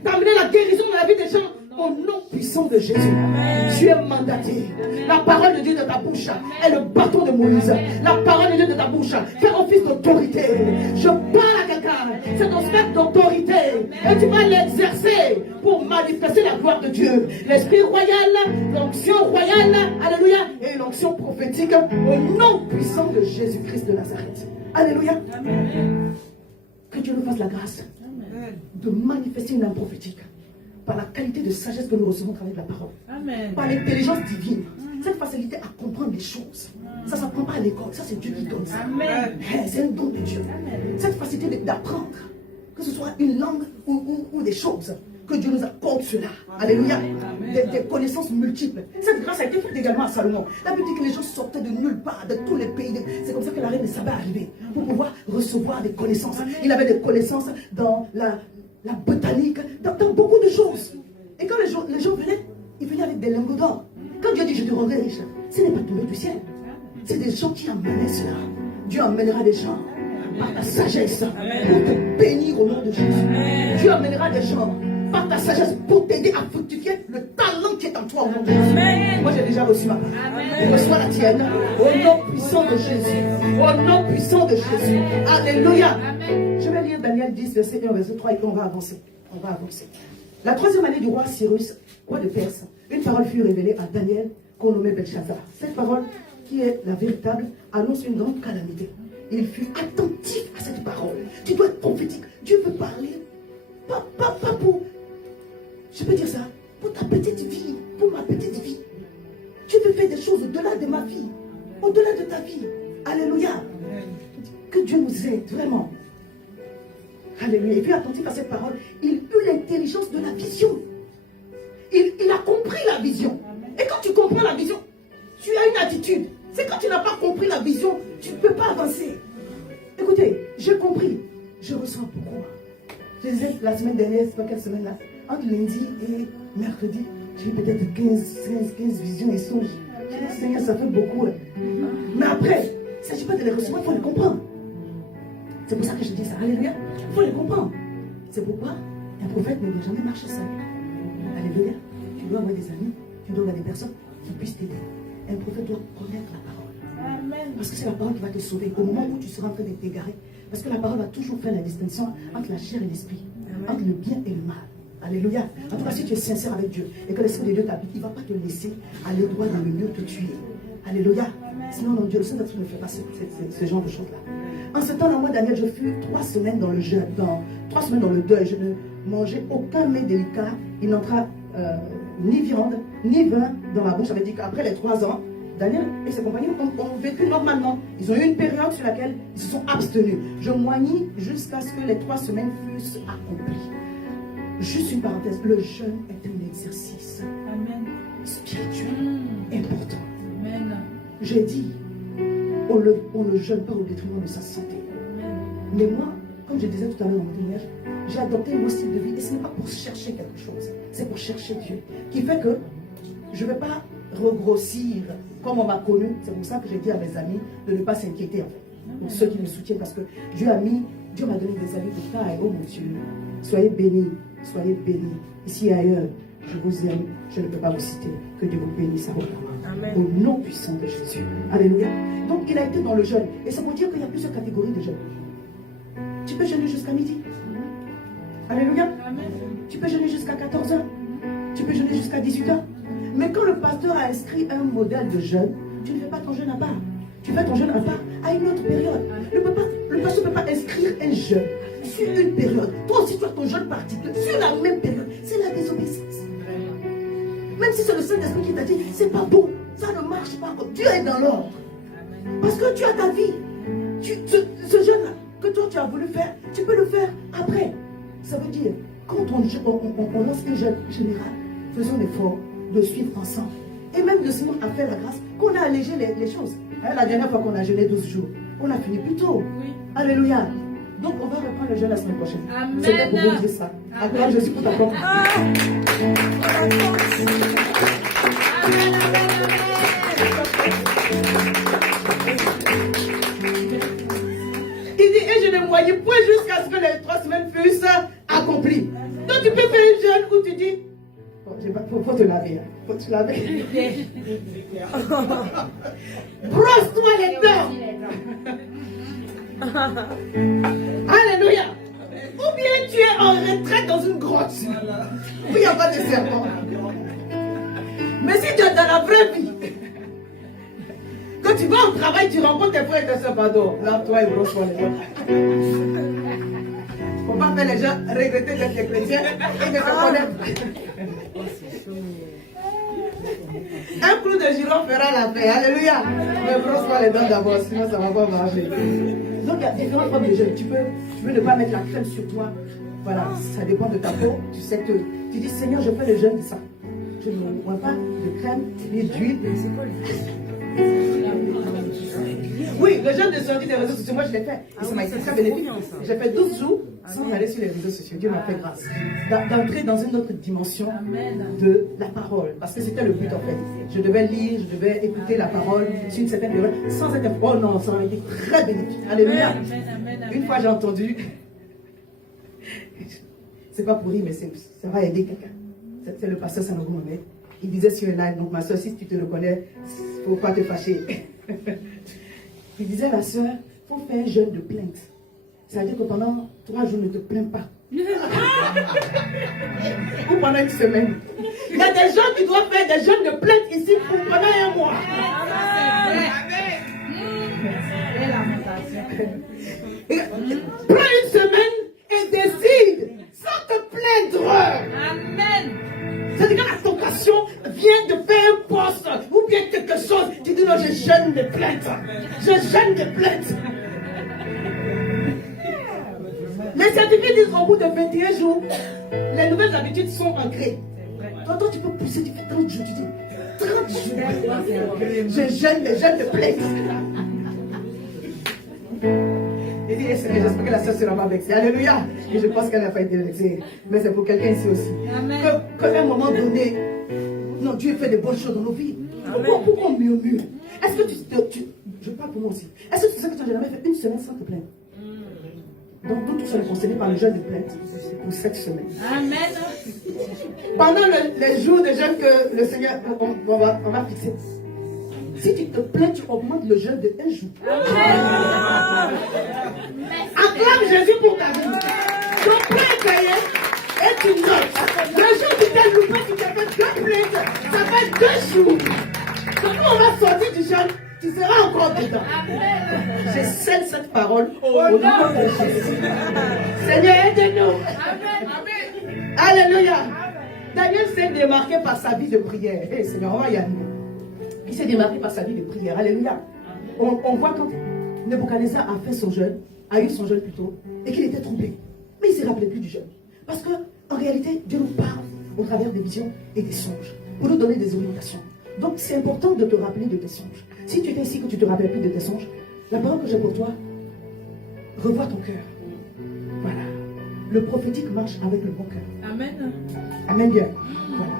d'amener la guérison dans la vie des gens. Au nom puissant de Jésus, Amen. Tu es mandaté. La parole de Dieu de ta bouche est le bâton de Moïse. La parole de Dieu de ta bouche fait office d'autorité. Je parle à quelqu'un, c'est ton sphère d'autorité. Et tu vas l'exercer pour manifester la gloire de Dieu. L'esprit royal, l'onction royale, alléluia, et l'onction prophétique au nom puissant de Jésus-Christ de Nazareth. Alléluia. Amen. Que Dieu nous fasse la grâce de manifester une âme prophétique. Par la qualité de sagesse que nous recevons au travers de la parole. Amen. Par l'intelligence divine. Cette facilité à comprendre les choses. Ça ne s'apprend pas à l'école. Ça, c'est Dieu qui donne ça. C'est un don de Dieu. Amen. Cette facilité d'apprendre, que ce soit une langue ou des choses, que Dieu nous accorde cela. Alléluia. Des connaissances multiples. Cette grâce a été faite également à Salomon. La Bible dit que les gens sortaient de nulle part, de tous les pays. C'est comme ça que la reine de Saba est arrivée. Pour pouvoir recevoir des connaissances. Il avait des connaissances dans la botanique, dans beaucoup de choses. Et quand les gens venaient, ils venaient avec des lingots d'or. Quand Dieu dit je te rendrai riche, ce n'est pas tombé du ciel. C'est des gens qui amènent cela. Dieu amènera des gens par ta sagesse pour te bénir au nom de Jésus. Dieu amènera des gens par ta sagesse pour t'aider à fructifier le talent qui est en toi au nom de Jésus. Moi j'ai déjà reçu ma part. Et reçois la tienne au nom puissant de Jésus. Au nom puissant de Jésus. Alléluia. Je vais lire Daniel 10, verset 1, verset 3 et puis on va avancer. On va avancer. La 3e année du roi Cyrus, roi de Perse, une parole fut révélée à Daniel qu'on nommait Belshazzar. Cette parole, qui est la véritable, annonce une grande calamité. Il fut attentif à cette parole. Tu dois être prophétique. Dieu veut parler. Pas pour, je peux dire ça, pour ta petite vie, pour ma petite vie. Dieu veut faire des choses au-delà de ma vie, au-delà de ta vie. Alléluia. Que Dieu nous aide, vraiment. Alléluia. Il fut attentif à cette parole. Il eut l'intelligence de la vision. Il a compris la vision. Et quand tu comprends la vision, tu as une attitude. C'est quand tu n'as pas compris la vision, tu ne peux pas avancer. Et Écoutez, j'ai compris. Je ressens beaucoup. Je disais la semaine dernière, c'est pas quelle semaine là, entre lundi et mercredi, j'ai eu peut-être 15 visions et songes. J'ai dit, Seigneur, ça fait beaucoup. Là. Mais après, il ne s'agit pas de les recevoir, il faut les comprendre. C'est pour ça que je dis ça. Alléluia. Il faut les comprendre. C'est pourquoi un prophète ne doit jamais marcher seul. Alléluia. Tu dois avoir des amis, tu dois avoir des personnes qui puissent t'aider. Un prophète doit connaître la parole. Amen. Parce que c'est la parole qui va te sauver. Au moment où tu seras en train de t'égarer. Parce que la parole va toujours faire la distinction entre la chair et l'esprit. Entre le bien et le mal. Alléluia. En tout cas, si tu es sincère avec Dieu et que l'Esprit de Dieu t'habite, il ne va pas te laisser aller droit dans le mur te tuer. Alléluia. Sinon, non, Dieu, le Saint-Esprit ne fait pas ce genre de choses-là. En ce temps-là, moi, Daniel, je fus 3 semaines dans le jeûne, 3 semaines dans le deuil. Je ne mangeais aucun mets délicat. Il n'entra ni viande, ni vin dans ma bouche. Ça veut dire qu'après les 3 ans, Daniel et ses compagnons ont vécu normalement. Ils ont eu une période sur laquelle ils se sont abstenus. Je moignis jusqu'à ce que les 3 semaines fussent accomplies. Juste une parenthèse, le jeûne est un exercice spirituel important. Amen. J'ai dit, on ne jeûne pas au détriment de sa santé. Mais moi, comme je disais tout à l'heure dans mon témoignage, j'ai adopté mon style de vie et ce n'est pas pour chercher quelque chose, c'est pour chercher Dieu. Qui fait que je ne vais pas regrossir comme on m'a connu. C'est pour ça que j'ai dit à mes amis de ne pas s'inquiéter en fait. Pour ceux qui me soutiennent, parce que Dieu m'a donné des amis de taille. Oh mon Dieu, soyez bénis, soyez bénis. Ici et ailleurs, je vous aime, je ne peux pas vous citer. Que Dieu vous bénisse abondamment. Au nom puissant de Jésus. Alléluia. Donc il a été dans le jeûne. Et c'est pour dire qu'il y a plusieurs catégories de jeûne. Tu peux jeûner jusqu'à midi. Alléluia. Amen. Tu peux jeûner jusqu'à 14h. Tu peux jeûner jusqu'à 18h. Mais quand le pasteur a inscrit un modèle de jeûne, tu ne fais pas ton jeûne à part. Tu fais ton jeûne à part à une autre période. Le pasteur ne peut pas inscrire un jeûne sur une période. Toi aussi tu as ton jeûne particulier sur la même période. C'est la désobéissance. Même si c'est le Saint-Esprit qui t'a dit, c'est pas bon, ça ne marche pas. Dieu est dans l'ordre. Parce que tu as ta vie. Ce jeûne-là que toi tu as voulu faire, tu peux le faire après. Ça veut dire, quand on lance un jeûne général, faisons l'effort de suivre ensemble. Et même le Seigneur a fait la grâce qu'on a allégé les choses. Hein, la dernière fois qu'on a jeûné 12 jours, on a fini plus tôt. Oui. Alléluia. Donc on va reprendre le jeûne la semaine prochaine. C'est pour vous dire ça. Acclame Jésus pour ta propre. Il dit, et je ne voyais point jusqu'à ce que les 3 semaines fussent accomplies. Donc tu peux faire une jeûne où tu dis, faut te laver. Faut te laver. Brosse-toi les dents. Alléluia. Ou bien tu es en retraite dans une grotte où il n'y a pas de serpent. Mais si tu es dans la vraie vie, quand tu vas au travail, tu rencontres tes frères et tes soeurs, pardon. Lave-toi et brosse-toi les dents. Il ne faut pas faire les gens regretter d'être chrétiens et de se connaître. Un clou de girofle fera la paix. Alléluia. Mais brosse-toi les dents d'abord, sinon ça ne va pas marcher. Donc il y a différentes formes de jeûne. Tu peux ne pas mettre la crème sur toi. Voilà, ça dépend de ta peau. Tu sais que tu dis, Seigneur, je fais le jeûne de ça. Je ne bois pas de crème ni d'huile. Oui, le jeûne de sortie des réseaux sociaux, moi je l'ai fait. Et ça m'a été très bénéfique. J'ai fait 12 jours sans aller sur les réseaux sociaux. Dieu m'a fait grâce. D'entrer dans une autre dimension de la parole. Parce que c'était le but en fait. Je devais lire, je devais écouter la parole sur une certaine période sans être... Oh non, ça m'a été très bénéfique. Alléluia. Une fois j'ai entendu... C'est pas pour rire, mais ça va aider quelqu'un. C'est le pasteur Sanogo Mohamed. Il disait sur un live, donc ma soeur, si tu te reconnais, il ne faut pas te fâcher. Il disait à la soeur, il faut faire un jeûne de plainte. C'est-à-dire que pendant 3 jours, ne te plains pas. Ou pendant une semaine. Il y a des gens qui doivent faire des jeûnes de plainte ici pour pendant 1 mois. Prends une semaine et décide sans te plaindre. Amen. C'est-à-dire que la tentation vient de faire un poste ou bien quelque chose. Tu dis non, je jeûne des plaintes. Je jeûne des plaintes. Les scientifiques disent qu'au bout de 21 jours, les nouvelles habitudes sont ancrées. Toi, tu peux pousser, tu fais 30 jours, tu dis 30 jours. Je jeûne des jeûnes de plaintes. Il dit, eh, Seigneur, j'espère que la soeur ne sera pas vexée. Alléluia. Et je pense qu'elle n'a pas été vexée. Mais c'est pour quelqu'un ici aussi. Amen. Qu'à un moment donné, non, Dieu fait des bonnes choses dans nos vies. Pourquoi on murmure? Est-ce que je parle pour moi aussi. Est-ce que tu sais que tu n'as jamais fait une semaine sans te plaindre? Donc, nous tous sommes concernés par le jeûne de plainte pour cette semaine. Amen. Pendant les jours de jeûne que le Seigneur, on va fixer. Si tu te plains, tu augmentes le jeûne de un jour. Acclame Jésus pour ta vie. Ton plein est payé et tu notes. Le jour où tu t'es loupé, tu t'es fait 2 plaintes. Ça fait 2 jours. Donc, quand on va sortir du jeûne, tu seras encore dedans. Je scelle cette parole au nom de Jésus. Seigneur, aide-nous. Alléluia. Daniel s'est démarqué par sa vie de prière. Hey, Seigneur, on va y aller. Il s'est démarqué par sa vie de prière. Alléluia. On voit quand Nebuchadnezzar a fait son jeûne, a eu son jeûne plutôt, et qu'il était trompé. Mais il ne s'est rappelé plus du jeûne. Parce qu'en réalité, Dieu nous parle au travers des visions et des songes, pour nous donner des orientations. Donc c'est important de te rappeler de tes songes. Si tu es ici que tu ne te rappelles plus de tes songes, la parole que j'ai pour toi, revois ton cœur. Voilà. Le prophétique marche avec le bon cœur. Amen. Amen bien. Voilà.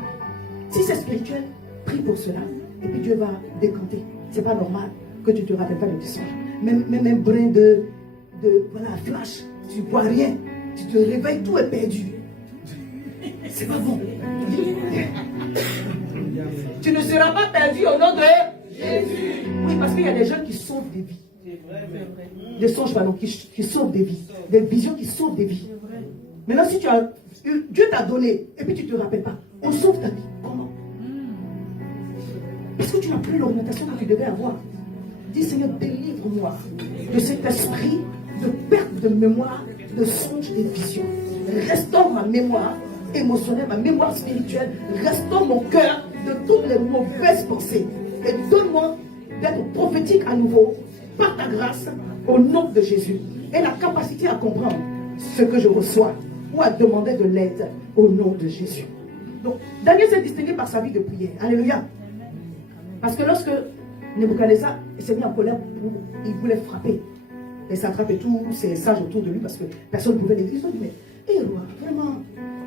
Si c'est spirituel, prie pour cela. Et puis Dieu va décanter. C'est pas normal que tu ne te rappelles pas de tes songes. Même un brin de voilà, flash, tu ne vois rien. Tu te réveilles, tout est perdu. C'est pas bon. Tu ne seras pas perdu au nom de Jésus. Oui, parce qu'il y a des jeunes qui sauvent des vies. Des songes, pardon, qui sauvent des vies. Des visions qui sauvent des vies. Maintenant, si tu as, Dieu t'a donné et puis tu ne te rappelles pas, on sauve ta vie. Comment? Parce que tu n'as plus l'orientation que tu devais avoir. Dis, Seigneur, délivre-moi de cet esprit de perte de mémoire, de songes et de visions. Restaure ma mémoire émotionnelle, ma mémoire spirituelle. Restaure mon cœur de toutes les mauvaises pensées. Et donne-moi d'être prophétique à nouveau, par ta grâce, au nom de Jésus. Et la capacité à comprendre ce que je reçois ou à demander de l'aide au nom de Jésus. Donc, Daniel s'est distingué par sa vie de prière. Alléluia. Parce que lorsque Nebuchadnezzar s'est mis en colère, il voulait frapper les satrapes et tous ces sages autour de lui parce que personne ne pouvait les dire. Ils ont dit, mais, hé roi, vraiment,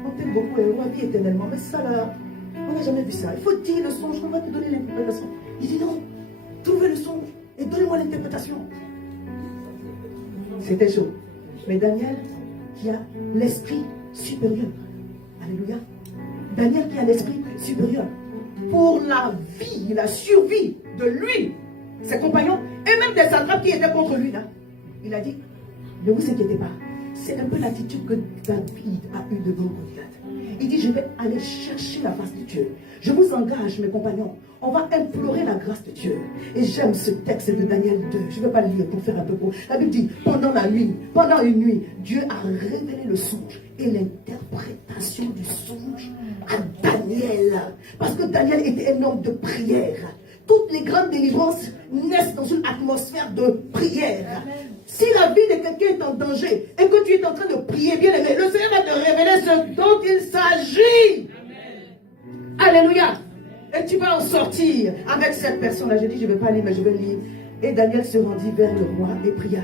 on t'aime beaucoup, le roi vit éternellement, mais ça là, on n'a jamais vu ça. Il faut dire le songe, on va te donner l'interprétation. Il dit non, trouvez le songe et donnez-moi l'interprétation. C'était chaud. Mais Daniel, qui a l'esprit supérieur, alléluia, Daniel qui a l'esprit supérieur, pour la vie, la survie de lui, ses compagnons, et même des satrapes qui étaient contre lui, là, il a dit, ne vous inquiétez pas, c'est un peu l'attitude que David a eue devant Goliath. Il dit, je vais aller chercher la face de Dieu. Je vous engage, mes compagnons, on va implorer la grâce de Dieu. Et j'aime ce texte de Daniel 2. Je ne vais pas le lire pour faire un peu beau. La Bible dit, pendant une nuit, Dieu a révélé le songe et l'interprétation du songe à Daniel. Parce que Daniel était un homme de prière. Toutes les grandes délivrances naissent dans une atmosphère de prière. Si la vie de quelqu'un est en danger et que tu es en train de prier, bien aimé, le Seigneur va te révéler ce dont il s'agit. Alléluia. Et tu vas en sortir avec cette personne-là. J'ai dit, je ne vais pas lire, mais je vais lire. Et Daniel se rendit vers le roi et pria.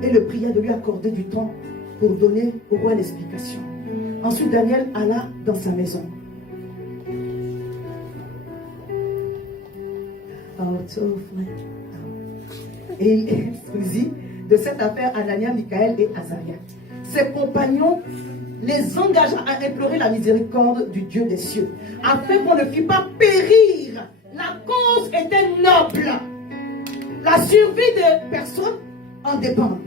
Et le pria de lui accorder du temps pour donner au roi l'explication. Ensuite, Daniel alla dans sa maison. Et il instruisit de cette affaire Anania, Michaël et Azaria. Ses compagnons les engagea à implorer la miséricorde du Dieu des cieux, afin qu'on ne fût pas périr. La cause était noble. La survie des personnes en dépend.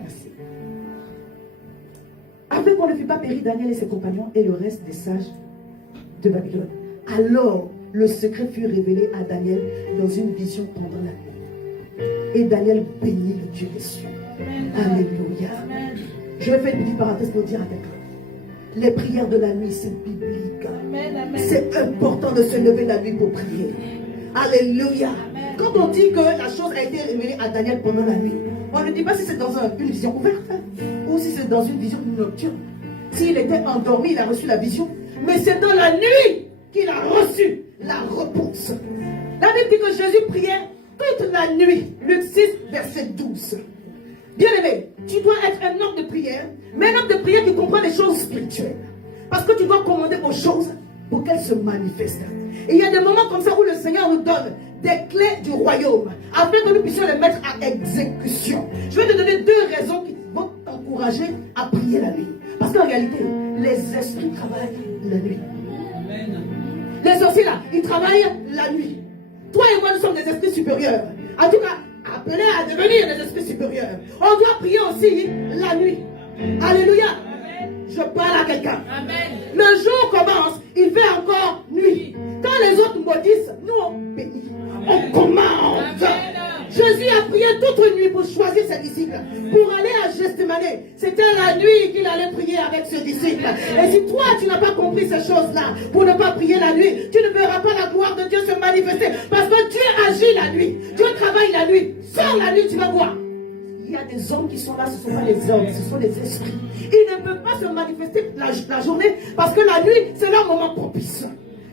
Merci. Afin qu'on ne fût pas périr Daniel et ses compagnons et le reste des sages de Babylone. Alors, le secret fut révélé à Daniel dans une vision pendant la nuit. Et Daniel bénit le Dieu des cieux. Alléluia. Je vais faire une petite parenthèse pour dire à quelqu'un. Les prières de la nuit, c'est biblique. C'est important de se lever la nuit pour prier. Alléluia. Quand on dit que la chose a été révélée à Daniel pendant la nuit, on ne dit pas si c'est dans une vision ouverte ou si c'est dans une vision nocturne. S'il était endormi, il a reçu la vision. Mais c'est dans la nuit qu'il a reçu la réponse. La Bible dit que Jésus priait toute la nuit. Luc 6, verset 12. Bien-aimé, tu dois être un homme de prière, mais un homme de prière qui comprend les choses spirituelles. Parce que tu dois commander aux choses pour qu'elles se manifestent. Et il y a des moments comme ça où le Seigneur nous donne des clés du royaume, afin que nous puissions les mettre à exécution. Je vais te donner 2 raisons qui vont t'encourager à prier la nuit. Parce qu'en réalité, les esprits travaillent la nuit. Amen. Les sorciers là, ils travaillent la nuit. Toi et moi, nous sommes des esprits supérieurs. En tout cas, appelés à devenir des esprits supérieurs. On doit prier aussi la nuit. Alléluia. Je parle à quelqu'un. Amen. Le jour commence, il fait encore nuit. Quand les autres maudissent, nous on bénit. On commande. Amen. Jésus a prié toute nuit pour choisir ses disciples. Pour aller à Gethsémane, c'était la nuit qu'il allait prier avec ses disciples. Et si toi tu n'as pas compris ces choses-là, pour ne pas prier la nuit, tu ne verras pas la gloire de Dieu se manifester. Parce que Dieu agit la nuit. Dieu travaille la nuit. Sans la nuit, tu vas voir. Il y a des hommes qui sont là, ce ne sont pas des hommes, ce sont des esprits. Ils ne peuvent pas se manifester la journée parce que la nuit, c'est leur moment propice.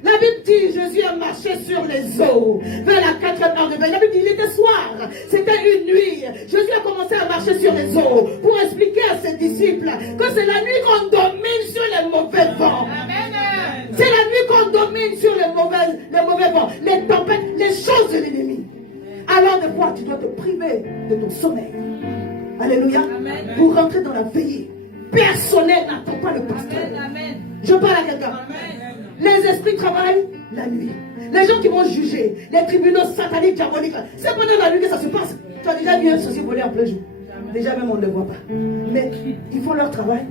La Bible dit, Jésus a marché sur les eaux vers la 4e heure de veille. La Bible dit, il était soir, c'était une nuit. Jésus a commencé à marcher sur les eaux pour expliquer à ses disciples que c'est la nuit qu'on domine sur les mauvais vents. Amen. C'est la nuit qu'on domine sur les mauvais vents, les tempêtes, les choses de l'ennemi. Alors des fois, tu dois te priver de ton sommeil. Alléluia. Amen. Pour rentrer dans la veillée. Personnel n'attend pas le pasteur. Amen. Amen. Je parle à quelqu'un. Amen. Les esprits travaillent la nuit. Les gens qui vont juger, les tribunaux sataniques, diaboliques, c'est pendant la nuit que ça se passe. Tu as déjà vu un sorcier voler en plein jour. Déjà même on ne le voit pas. Mais ils font leur travail.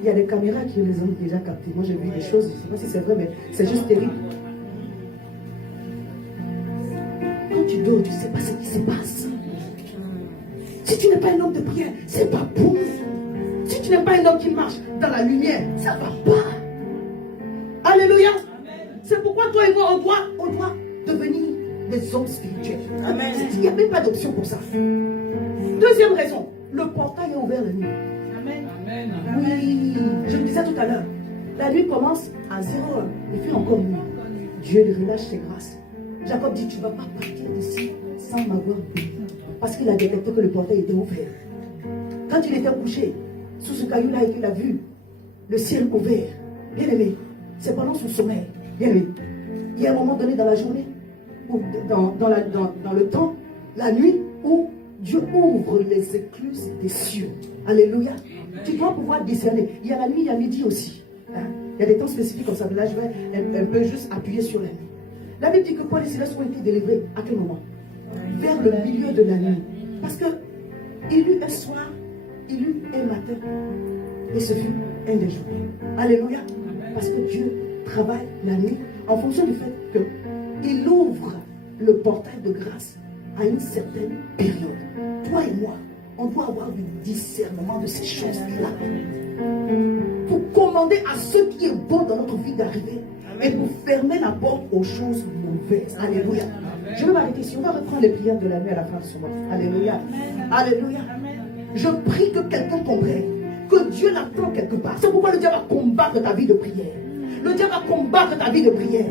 Il y a des caméras qui les ont déjà captés. Moi j'ai vu des choses, je ne sais pas si c'est vrai, mais c'est juste terrible. Quand tu dors, tu ne sais pas ce qui se passe. Si tu n'es pas un homme de prière, c'est pas bon. Si tu n'es pas un homme qui marche dans la lumière, ça ne va pas. Alléluia. C'est pourquoi toi et moi, on doit devenir des hommes spirituels. Amen. Il n'y a même pas d'option pour ça. Deuxième raison, le portail est ouvert la nuit. Amen. Amen. Oui, je le disais tout à l'heure. La nuit commence à 0 heure. Il fait encore nuit. Dieu lui relâche ses grâces. Jacob dit, tu ne vas pas partir d'ici sans m'avoir béni. Parce qu'il a détecté que le portail était ouvert. Quand il était couché sous ce caillou-là et qu'il a vu le ciel ouvert, bien aimé, c'est pendant son sommeil, bien aimé. Il y a un moment donné dans la journée, ou dans le temps, la nuit, où Dieu ouvre les écluses des cieux. Alléluia. Tu dois pouvoir discerner. Il y a la nuit, il y a midi aussi. Hein? Il y a des temps spécifiques comme ça. Mais là, je vais un peu juste appuyer sur la nuit. La Bible dit que Paul et Silas ont été délivrés. À quel moment? Vers le milieu de la nuit. Parce que il eut un soir, il eut un matin. Et ce fut un des jours. Alléluia. Parce que Dieu travaille la nuit en fonction du fait qu'il ouvre le portail de grâce à une certaine période. Toi et moi, on doit avoir du discernement de ces choses-là. Pour commander à ce qui est bon dans notre vie d'arriver. Et pour fermer la porte aux choses mauvaises. Alléluia. Je vais m'arrêter ici. On va reprendre les prières de la nuit à la fin de ce mois. Alléluia. Alléluia. Je prie que quelqu'un comprenne que Dieu l'attend quelque part. C'est pourquoi le diable va combattre ta vie de prière. Le diable va combattre ta vie de prière.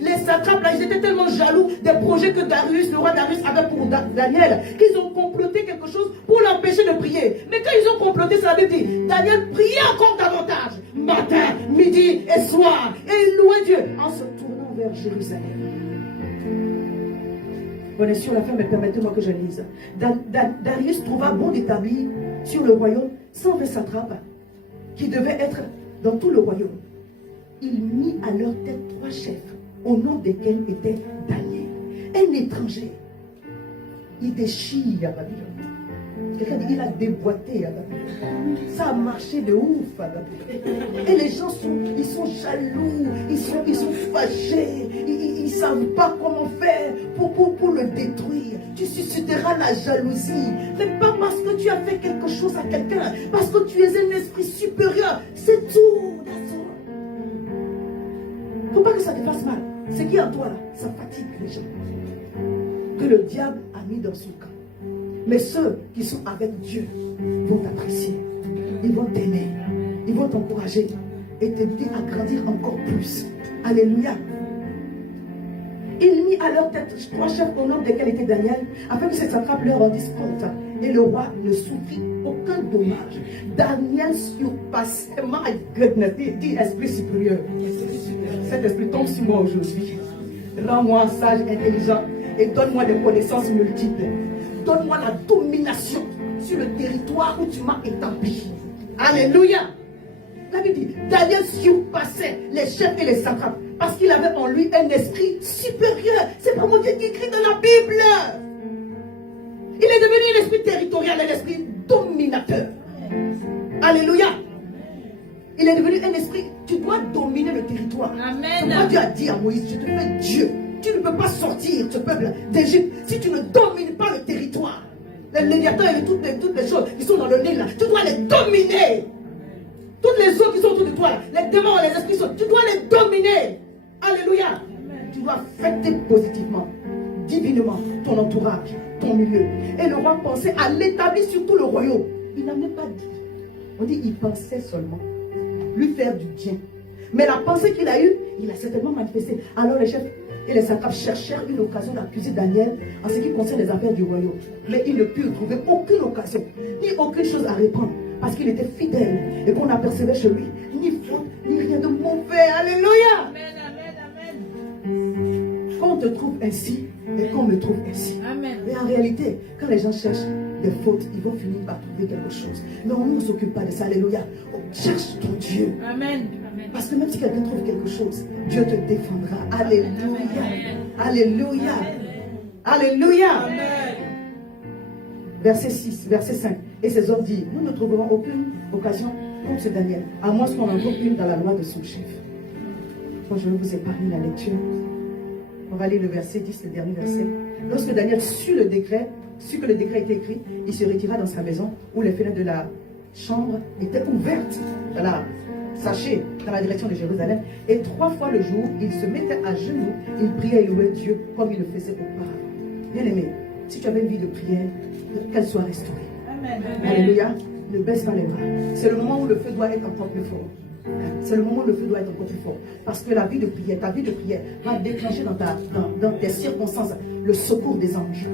Les satrapes, là, ils étaient tellement jaloux des projets que Darius, le roi Darius, avait pour Daniel, qu'ils ont comploté quelque chose pour l'empêcher de prier. Mais quand ils ont comploté, ça avait dit, Daniel priait encore davantage, matin, midi et soir, et il louait Dieu en se tournant vers Jérusalem. On est sur la fin, mais permettez-moi que je lise. Darius trouva bon d'établir sur le royaume 120 satrapes qui devaient être dans tout le royaume. Il mit à leur tête 3 chefs, au nom desquels était Daniel, un étranger. Il déchire à Babylone. Quelqu'un dit il a déboîté à Babylone. Ça a marché de ouf à Babylone. Et les gens sont jaloux, ils sont fâchés, ils ne savent pas comment faire pour le détruire. Tu susciteras la jalousie, mais pas parce que tu as fait quelque chose à quelqu'un, parce que tu es un esprit supérieur. C'est tout. Il ne faut pas que ça te fasse mal. Ce qui est en toi là, ça fatigue les gens. Que le diable a mis dans son camp. Mais ceux qui sont avec Dieu vont t'apprécier. Ils vont t'aimer. Ils vont t'encourager. et t'aider à grandir encore plus. Alléluia. Il mit à leur tête 3 chefs au nom desquels était Daniel, afin que ces satrapes leur rendissent compte. Et le roi ne souffrit aucun dommage. Daniel surpassait, my goodness, dit esprit supérieur. Cet esprit tombe sur moi aujourd'hui. Rends-moi sage, intelligent et donne-moi des connaissances multiples. Donne-moi la domination sur le territoire où tu m'as établi. Alléluia. La Bible dit, Daniel surpassait les chefs et les satrapes parce qu'il avait en lui un esprit supérieur. C'est pas mon Dieu qui écrit dans la Bible. Il est devenu un esprit territorial, un esprit dominateur. Alléluia. Il est devenu un esprit, tu dois dominer le territoire. Amen. Quand Dieu a dit à Moïse, je te fais Dieu. Tu ne peux pas sortir ce peuple d'Égypte si tu ne domines pas le territoire. Les Léviathans et toutes les choses qui sont dans le Nil, là, tu dois les dominer. Toutes les eaux qui sont autour de toi, là, les démons, les esprits, tu dois les dominer. Alléluia. Tu dois affecter positivement, divinement, ton entourage, ton milieu. Et le roi pensait à l'établir sur tout le royaume. Il n'en est pas dit. On dit il pensait seulement lui faire du bien. Mais la pensée qu'il a eue, il a certainement manifesté. Alors les chefs et les satrapes cherchèrent une occasion d'accuser Daniel en ce qui concerne les affaires du royaume. Mais ils ne purent trouver aucune occasion, ni aucune chose à répondre, parce qu'il était fidèle et qu'on n'apercevait chez lui ni faute, ni rien de mauvais. Alléluia. Amen, amen, amen. Qu'on te trouve ainsi et qu'on me trouve ainsi. Amen. Mais en réalité, quand les gens cherchent des fautes, ils vont finir par trouver quelque chose. Non, nous ne nous occupons pas de ça. Alléluia. Oh, cherche ton Dieu. Amen. Parce que même si quelqu'un trouve quelque chose, Dieu te défendra. Alléluia. Alléluia. Alléluia. Amen. Verset 6, verset 5. Et ces hommes disent, nous ne trouverons aucune occasion contre ce Daniel, à moins qu'on en trouve une dans la loi de son chef. Moi, je vais vous épargner la lecture. On va lire le verset 10, le dernier verset. Lorsque Daniel sut que le décret était écrit, il se retira dans sa maison où les fenêtres de la chambre étaient ouvertes. Voilà. Sachez, dans la direction de Jérusalem. Et 3 fois le jour, il se mettait à genoux, il priait et louait Dieu comme il le faisait auparavant. Bien aimé, si tu avais une vie de prière, qu'elle soit restaurée. Amen. Alléluia. Ne baisse pas les bras. C'est le moment où le feu doit être encore plus fort. C'est le moment où le feu doit être encore plus fort. Parce que la vie de prière, ta vie de prière va déclencher dans tes circonstances le secours des anges.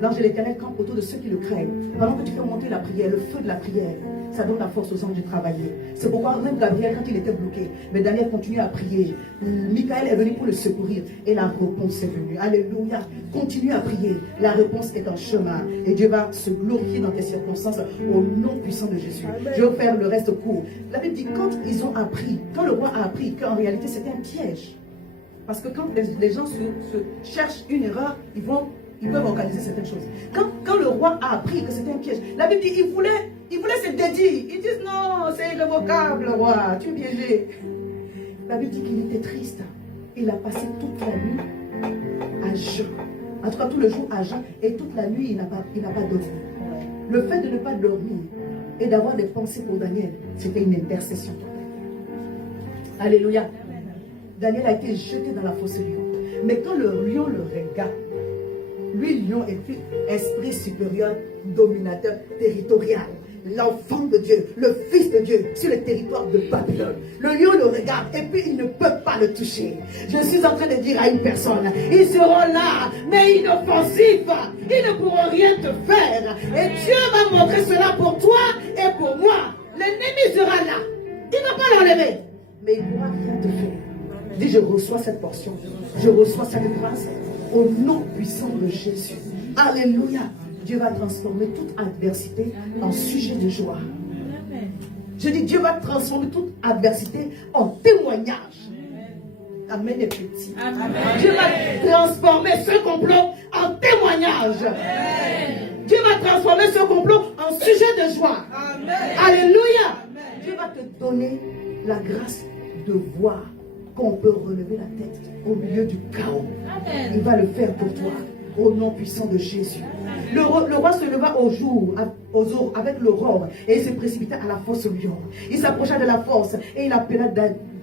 L'ange de l'Éternel campe autour de ceux qui le craignent. Pendant que tu fais monter la prière, le feu de la prière, ça donne la force aux anges de travailler. C'est pourquoi même Gabriel, quand il était bloqué, mais Daniel continuait à prier. Michael est venu pour le secourir et la réponse est venue. Alléluia. Continue à prier. La réponse est en chemin. Et Dieu va se glorifier dans tes circonstances au nom puissant de Jésus. Amen. Je vais faire le reste court. La Bible dit, quand ils ont appris, quand le roi a appris qu'en réalité c'était un piège. Parce que quand les gens se cherchent une erreur, ils peuvent organiser certaines choses. Quand le roi a appris que c'était un piège, la Bible dit, il voulait se dédier. Ils disent, non, c'est irrévocable, roi, tu es piégé. La Bible dit qu'il était triste. Il a passé toute la nuit à jeun. En tout cas, tout le jour à jeun. Et toute la nuit, il n'a pas dormi. Le fait de ne pas dormir et d'avoir des pensées pour Daniel, c'était une intercession. Alléluia. Daniel a été jeté dans la fosse lion. Mais quand le lion le regarde, lui, lion, est plus esprit supérieur, dominateur, territorial. L'enfant de Dieu, le fils de Dieu, sur le territoire de Babylone. Le lion le regarde et puis il ne peut pas le toucher. Je suis en train de dire à une personne, ils seront là, mais inoffensifs. Ils ne pourront rien te faire. Et Dieu va montrer cela pour toi et pour moi. L'ennemi sera là. Il ne va pas l'enlever, mais il ne pourra rien te faire. Dis, je reçois cette portion. Je reçois cette grâce au nom puissant de Jésus. Alléluia. Dieu va transformer toute adversité en sujet de joie. Je dis, Dieu va transformer toute adversité en témoignage. Amen les petits. Amen. Dieu va transformer ce complot en témoignage. Amen. Dieu va transformer ce complot en sujet de joie. Amen. Alléluia. Amen. Dieu va te donner la grâce de voir qu'on peut relever la tête au milieu du chaos. Amen. Il va le faire pour toi. Au nom puissant de Jésus. Le roi se leva au jour avec l'aurore et il se précipita à la fosse lion. Il s'approcha de la fosse et il appela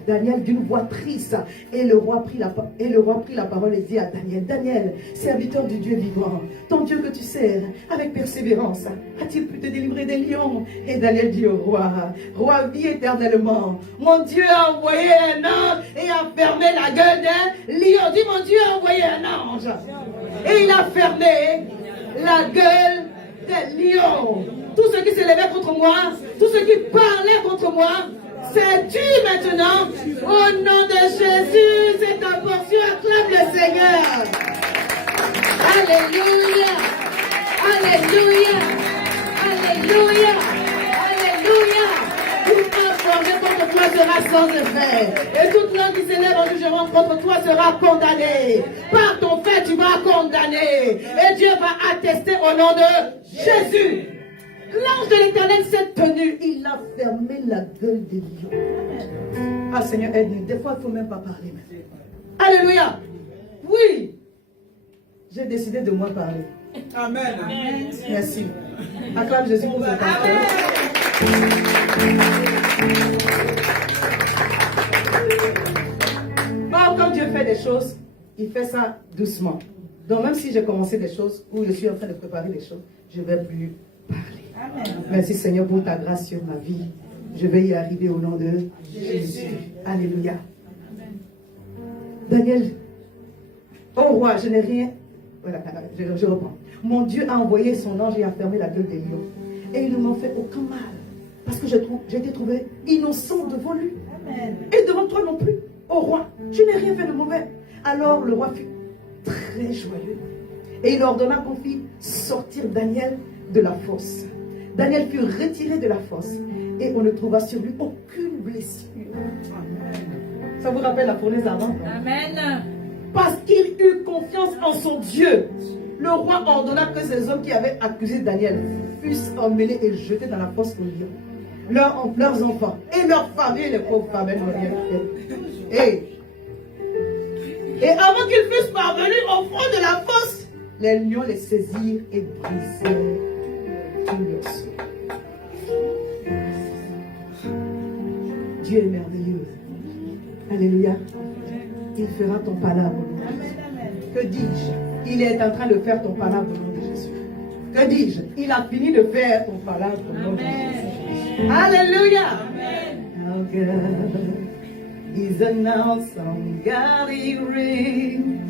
Daniel d'une voix triste. Et le roi prit la parole et dit à Daniel, Daniel, serviteur du Dieu vivant, ton Dieu que tu sers avec persévérance, a-t-il pu te délivrer des lions? Et Daniel dit au roi, roi, vis éternellement. Mon Dieu a envoyé un ange et a fermé la gueule d'un lion. Dis, mon Dieu a envoyé un ange. Et il a fermé la gueule des lions. Tous ceux qui s'élevaient contre moi, tous ceux qui parlaient contre moi, c'est tu maintenant. Au nom de Jésus, c'est ta portion. Acclame le Seigneur. Alléluia. Alléluia. Alléluia. Alléluia. Toute main formée contre toi sera sans effet. Et toute langue qui s'élève en jugement contre toi sera condamnée. Par ton fait, tu vas condamner. Et Dieu va attester au nom de Jésus. L'ange de l'Éternel s'est tenu. Il a fermé la gueule des lions. Ah Seigneur, aide-nous. Des fois, il ne faut même pas parler. Alléluia. Oui. J'ai décidé de moins parler. Amen. Amen. Merci. Acclame Jésus pour son pasteur. Or, quand Dieu fait des choses, il fait ça doucement. Donc, même si j'ai commencé des choses, ou je suis en train de préparer des choses, je ne vais plus parler. Amen. Merci Seigneur pour ta grâce sur ma vie. Je vais y arriver au nom de Jésus. Alléluia. Amen. Daniel, oh roi, je n'ai rien. Voilà, je reprends. Mon Dieu a envoyé son ange et a fermé la gueule des lions. Et il ne m'en fait aucun mal. Parce que j'ai été trouvé innocent devant lui. Amen. Et devant toi non plus. Oh roi, je n'ai rien fait de mauvais. Alors le roi fut très joyeux. Et il ordonna qu'on fît sortir Daniel de la fosse. Daniel fut retiré de la fosse. Et on ne trouva sur lui aucune blessure. Amen. Ça vous rappelle la fournaise d'Adam? Amen. Parce qu'il eut confiance en son Dieu. Le roi ordonna que ces hommes qui avaient accusé Daniel fussent emmenés et jetés dans la fosse aux lions. Leurs enfants et leurs familles, les pauvres femmes, elles n'ont rien fait. Et avant qu'ils fussent parvenus au fond de la fosse, les lions les saisirent et brisèrent tous leurs os. Dieu est merveilleux. Alléluia. Il fera ton palabre. Que dis-je? Il est en train de faire ton palabre au nom de Jésus. Que dis-je? Il a fini de faire ton palabre au nom de Jésus. Alléluia. Our God is an awesome God, He reigns.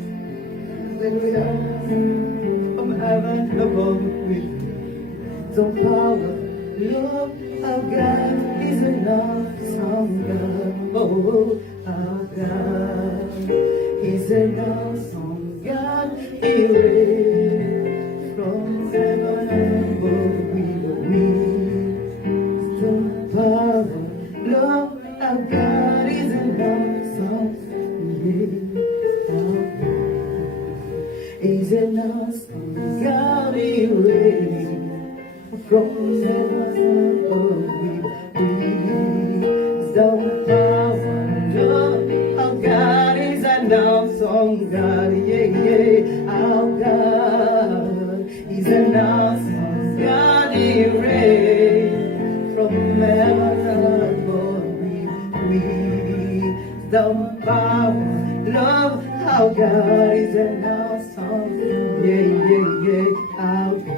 Alléluia. From heaven above with some power, love. Our God is an awesome God. Oh, our God is an awesome God. He reigns from heaven above with wisdom, power, love. Our God is an awesome God. He's an awesome God. He reigns from heaven above with wisdom, power, love. Our God is an awesome God. Yeah, yeah. Our God is an awesome God. He reigns from heaven above with wisdom, power, love. Our God is an awesome. Yeah, yeah, yeah. Our God.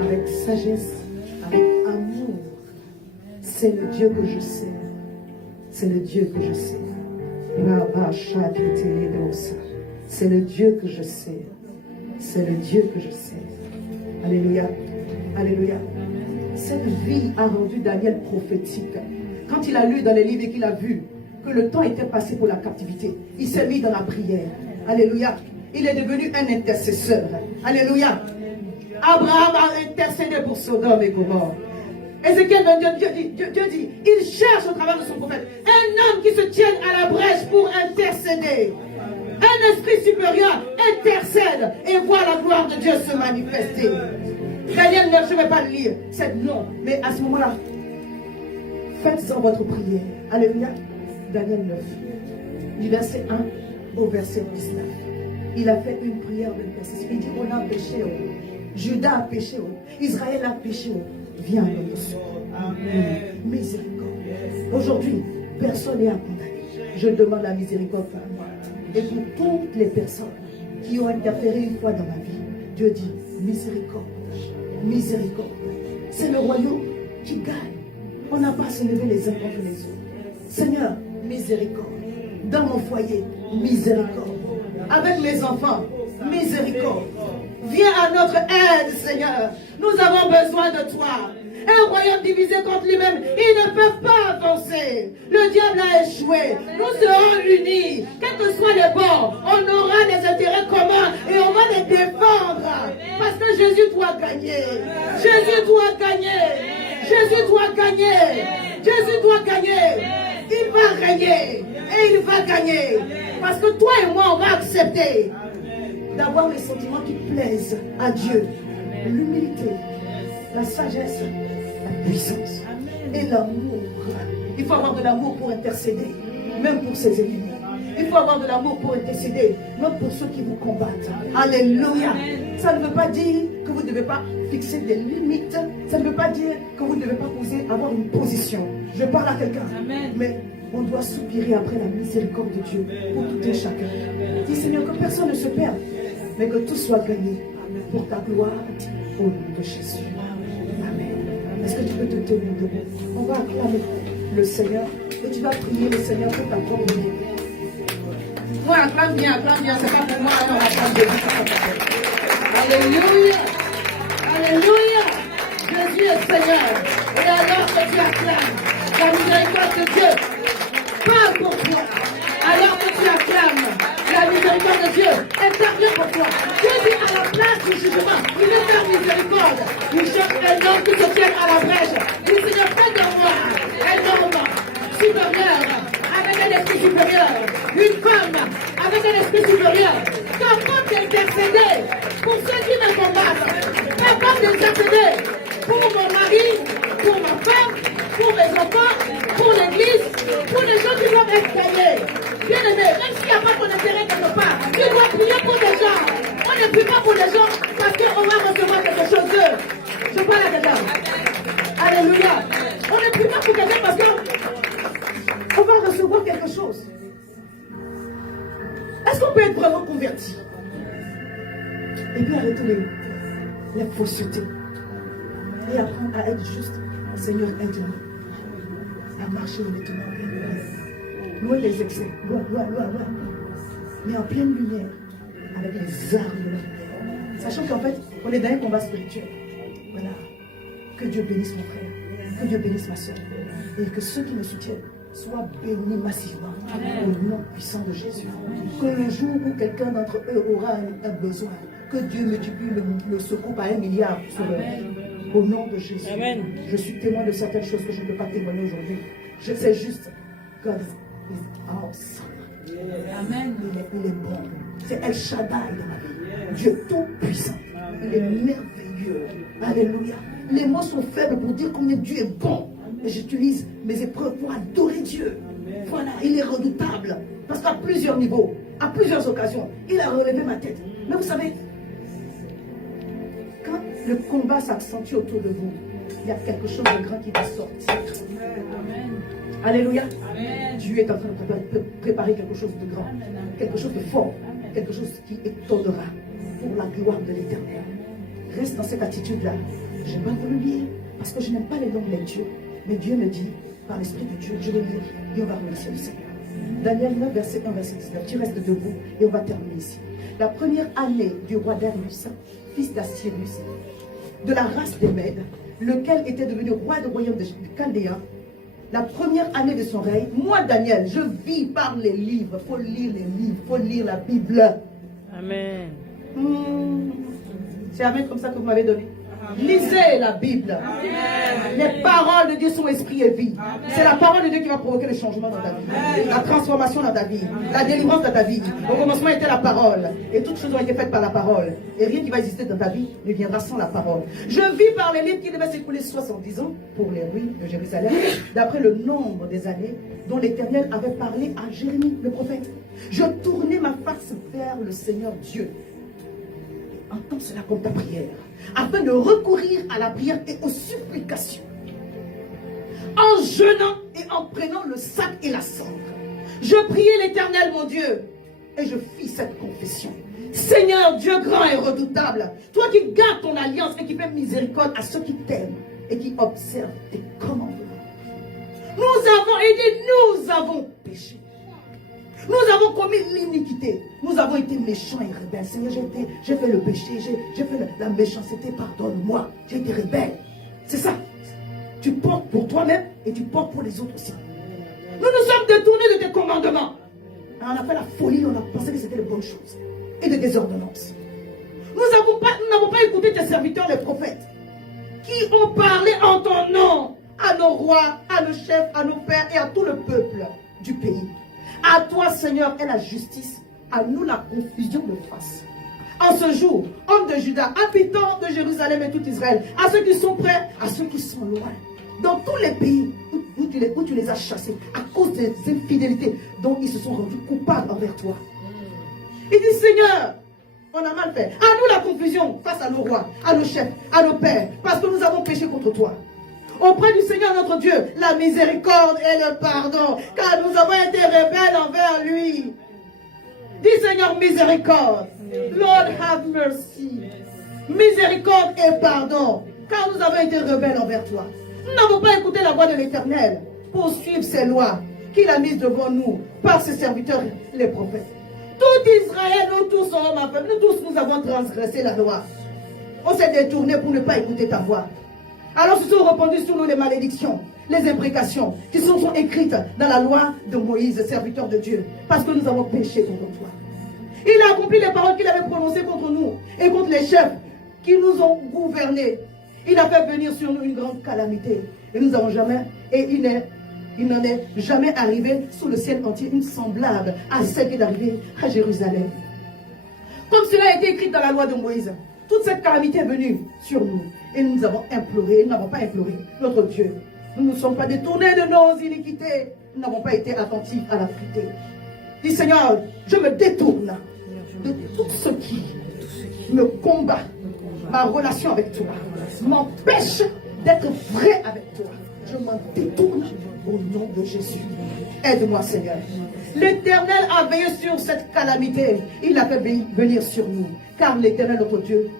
Avec sagesse, avec amour. C'est le Dieu que je sais. C'est le Dieu que je sais. C'est le Dieu que je sais. C'est le Dieu que je sais. Alléluia. Alléluia. Cette vie a rendu Daniel prophétique. Quand il a lu dans les livres et qu'il a vu que le temps était passé pour la captivité, il s'est mis dans la prière. Alléluia. Il est devenu un intercesseur. Alléluia. Abraham a intercédé pour Sodome et Gomorrhe. Ézéchiel 22, Dieu dit, il cherche au travers de son prophète un homme qui se tienne à la brèche pour intercéder. Un esprit supérieur intercède et voit la gloire de Dieu se manifester. Daniel, je ne vais pas le lire, c'est non. Mais à ce moment-là, Faites-en votre prière. Alléluia. Daniel 9, du verset 1 au verset 19. Il a fait une prière d'intercession. Il dit, on a péché. Judas a péché. Israël a péché. Viens, notre Seigneur. Amen. Miséricorde. Aujourd'hui, personne n'est à condamner. Je demande la miséricorde pour moi. Et pour toutes les personnes qui ont interféré une fois dans ma vie, Dieu dit, miséricorde. Miséricorde. C'est le royaume qui gagne. On n'a pas à se lever les uns contre les autres. Seigneur, miséricorde. Dans mon foyer, miséricorde. Avec mes enfants, miséricorde. Viens à notre aide, Seigneur. Nous avons besoin de toi. Un royaume divisé contre lui-même, ils ne peuvent pas avancer. Le diable a échoué. Nous serons unis. Quels que soient les bords, on aura des intérêts communs et on va les défendre. Parce que Jésus doit gagner. Jésus doit gagner. Jésus doit gagner. Jésus doit gagner. Il va régner. Et il va gagner. Parce que toi et moi, on va accepter d'avoir les sentiments qui plaisent à Dieu. L'humilité, la sagesse, la puissance et l'amour. Il faut avoir de l'amour pour intercéder, même pour ses ennemis. Il faut avoir de l'amour pour intercéder, même pour ceux qui vous combattent. Alléluia. Ça ne veut pas dire que vous ne devez pas fixer des limites. Ça ne veut pas dire que vous ne devez pas avoir une position. Je parle à quelqu'un. Mais on doit soupirer après la miséricorde de Dieu pour tout un chacun. Dis Seigneur, que personne ne se perde, mais que tout soit gagné pour ta gloire au nom de Jésus. Amen. Est-ce que tu peux te tenir debout? On va acclamer le Seigneur et tu vas prier le Seigneur pour ta propre vie. Moi, acclame bien, c'est pas pour moi, on acclame de vie. Alléluia. Alléluia. Jésus est Seigneur. Et alors que tu acclames, la miséricorde de Dieu parle pour toi. Alors que tu acclames, la miséricorde de Dieu intervient pour toi. Dieu dit à la place du jugement, il veut faire miséricorde. Il cherche un homme qui se tienne à la brèche. Il dit Seigneur, fais de moi un homme supérieur, avec un esprit supérieur. Une femme avec un esprit supérieur. Capable d'intercéder pour ceux qui me combattent. Capable d'intercéder pour mon mari, pour ma femme, pour mes enfants, pour l'église, pour les gens qui doivent être gagnés. Bien aimé, même s'il n'y a pas ton intérêt quelque part, tu dois prier pour des gens. On ne prie pas pour les gens parce qu'on va recevoir quelque chose d'eux. Je parle à quelqu'un. Alléluia. On ne prie pas pour quelqu'un parce qu'on va recevoir quelque chose. Est-ce qu'on peut être vraiment converti? Et puis arrêter les faussetés. Et apprendre à être juste. Seigneur, aide-nous à marcher honnêtement. Loin des excès. Loin. Mais en pleine lumière. Avec les armes de la lumière. Sachant qu'en fait, on est dans un combat spirituel. Voilà. Que Dieu bénisse mon frère. Que Dieu bénisse ma soeur. Et que ceux qui me soutiennent soient bénis massivement. Au nom puissant de Jésus. Que le jour où quelqu'un d'entre eux aura un besoin, que Dieu multiplie le secours par 1 milliard sur eux. Au nom de Jésus. Amen. Je suis témoin de certaines choses que je ne peux pas témoigner aujourd'hui. Je sais juste God is awesome. Amen. Il est bon. C'est El Shaddai dans ma vie. Dieu tout puissant. Il est merveilleux. Alléluia. Les mots sont faibles pour dire combien Dieu est bon. Et j'utilise mes épreuves pour adorer Dieu. Voilà, il est redoutable. Parce qu'à plusieurs niveaux, à plusieurs occasions, il a relevé ma tête. Mais vous savez, quand le combat s'accentue autour de vous, il y a quelque chose de grand qui va sortir. Amen. Alléluia. Amen. Dieu est en train de préparer quelque chose de grand, quelque chose de fort, quelque chose qui étonnera pour la gloire de l'Éternel. Reste dans cette attitude-là. Je n'ai pas voulu lire parce que je n'aime pas les longues lectures. Mais Dieu me dit, par l'Esprit de Dieu, je vais lire et on va remercier le Seigneur. Daniel 9, verset 1, verset 19. Tu restes debout et on va terminer ici. La première année du roi Darius, fils d'Assyrus, de la race des Mèdes, lequel était devenu roi du royaume de Chaldéens, la première année de son règne, moi Daniel, je vis par les livres. Il faut lire les livres, il faut lire la Bible. Amen. C'est Amen comme ça que vous m'avez donné. Lisez la Bible. Les paroles de Dieu sont esprit et vie. C'est la parole de Dieu qui va provoquer le changement dans ta vie. La transformation dans ta vie. La délivrance dans ta vie. Au commencement était la parole. Et toutes choses ont été faites par la parole. Et rien qui va exister dans ta vie ne viendra sans la parole. Je vis par les livres qui devaient s'écouler 70 ans pour les ruines de Jérusalem, d'après le nombre des années dont l'Éternel avait parlé à Jérémie, le prophète. Je tournais ma face vers le Seigneur Dieu. Entends cela comme ta prière, afin de recourir à la prière et aux supplications, en jeûnant et en prenant le sac et la cendre. Je priai l'Éternel mon Dieu, et je fis cette confession. Seigneur Dieu grand et redoutable, toi qui gardes ton alliance et qui fais miséricorde à ceux qui t'aiment et qui observent tes commandements. Nous avons péché. Nous avons commis l'iniquité. Nous avons été méchants et rebelles. Seigneur, j'ai fait le péché, j'ai fait la méchanceté. Pardonne-moi. J'ai été rebelle. C'est ça. Tu portes pour toi-même et tu portes pour les autres aussi. Nous nous sommes détournés de tes commandements. On a fait la folie, on a pensé que c'était de bonnes choses et de désordonnances. Nous n'avons pas écouté tes serviteurs, les prophètes, qui ont parlé en ton nom à nos rois, à nos chefs, à nos pères et à tout le peuple du pays. À toi, Seigneur, est la justice, à nous la confusion de face. En ce jour, hommes de Juda, habitants de Jérusalem et tout Israël, à ceux qui sont près, à ceux qui sont loin, dans tous les pays où tu les as chassés, à cause des infidélités dont ils se sont rendus coupables envers toi. Il dit, Seigneur, on a mal fait. À nous la confusion face à nos rois, à nos chefs, à nos pères, parce que nous avons péché contre toi. Auprès du Seigneur notre Dieu, la miséricorde et le pardon, car nous avons été rebelles envers lui. Dis Seigneur, miséricorde. Lord have mercy. Miséricorde et pardon, car nous avons été rebelles envers toi. Nous n'avons pas écouté la voix de l'Éternel pour suivre ses lois qu'il a mises devant nous par ses serviteurs, les prophètes. Tout Israël, nous tous, nous avons transgressé la loi. On s'est détourné pour ne pas écouter ta voix. Alors se sont répandues sur nous les malédictions, les imprécations qui sont écrites dans la loi de Moïse, serviteur de Dieu, parce que nous avons péché contre toi. Il a accompli les paroles qu'il avait prononcées contre nous et contre les chefs qui nous ont gouvernés. Il a fait venir sur nous une grande calamité. Et nous n'avons jamais, et il n'en est jamais arrivé sous le ciel entier une semblable à celle qui est arrivée à Jérusalem. Comme cela a été écrit dans la loi de Moïse, toute cette calamité est venue sur nous. Et nous avons imploré, nous n'avons pas imploré notre Dieu. Nous ne sommes pas détournés de nos iniquités. Nous n'avons pas été attentifs à la vérité. Dis Seigneur, je me détourne de tout ce qui me combat, ma relation avec toi, m'empêche d'être vrai avec toi. Je m'en détourne au nom de Jésus. Aide-moi Seigneur. L'Éternel a veillé sur cette calamité. Il a fait venir sur nous. Car l'Éternel notre Dieu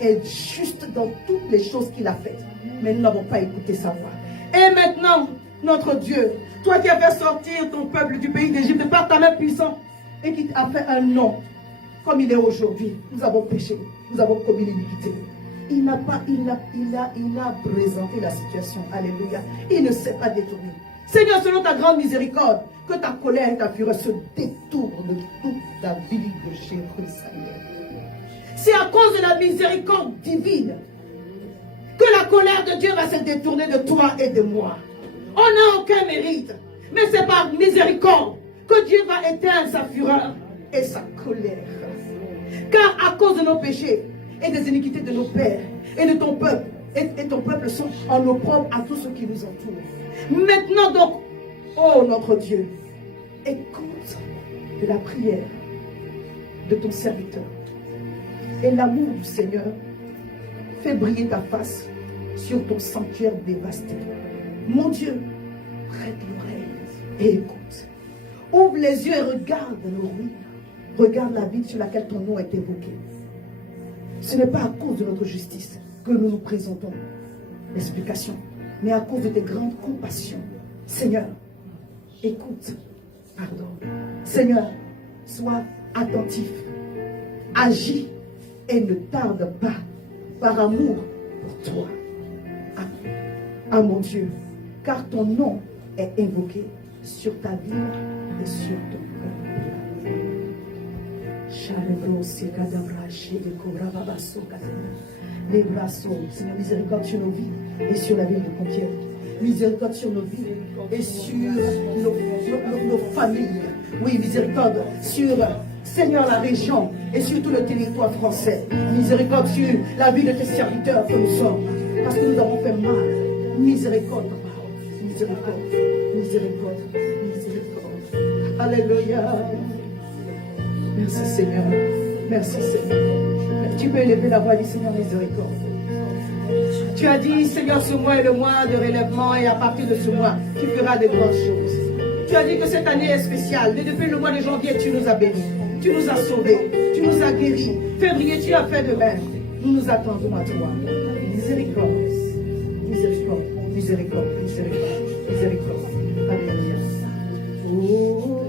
est juste dans toutes les choses qu'il a faites. Mais nous n'avons pas écouté sa voix. Et maintenant, notre Dieu, toi qui as fait sortir ton peuple du pays d'Égypte par ta main puissante et qui a fait un nom comme il est aujourd'hui, nous avons péché, nous avons commis l'iniquité. Il a présenté la situation. Alléluia. Il ne s'est pas détourné. Seigneur, selon ta grande miséricorde, que ta colère et ta fureur se détournent de toute la ville de Jérusalem. C'est à cause de la miséricorde divine que la colère de Dieu va se détourner de toi et de moi. On n'a aucun mérite, mais c'est par miséricorde que Dieu va éteindre sa fureur et sa colère. Car à cause de nos péchés et des iniquités de nos pères et de ton peuple, et ton peuple sont en opprobre à tous ceux qui nous entourent. Maintenant donc, ô notre Dieu, écoute de la prière de ton serviteur. Et l'amour du Seigneur fait briller ta face sur ton sanctuaire dévasté. Mon Dieu, prête l'oreille et écoute. Ouvre les yeux et regarde nos ruines. Regarde la ville sur laquelle ton nom est évoqué. Ce n'est pas à cause de notre justice que nous nous présentons l'explication, mais à cause de tes grandes compassions. Seigneur, écoute, pardon. Seigneur, sois attentif, agis et ne tarde pas par amour pour toi. Ah mon Dieu, car ton nom est invoqué sur ta ville et sur ton peuple. les brassons. Seigneur, miséricorde sur nos vies et sur la ville de Compiègne. Miséricorde sur nos vies et sur nos familles. Oui, miséricorde sur, Seigneur, la région et sur tout le territoire français. Miséricorde sur la vie de tes serviteurs que nous sommes. Parce que nous avons fait mal. Miséricorde, miséricorde, miséricorde, miséricorde. Alléluia. Merci Seigneur. Merci Seigneur. Tu peux élever la voix du Seigneur, miséricorde. Tu as dit, Seigneur, ce mois est le mois de relèvement et à partir de ce mois, tu feras de grandes choses. Tu as dit que cette année est spéciale. Depuis le mois de janvier, tu nous as bénis. Tu nous as sauvés. Tu nous as guéris. Février, tu as fait de même. Nous nous attendons à toi. Miséricorde. Miséricorde. Miséricorde. Miséricorde. Miséricorde. Alléluia. Oh,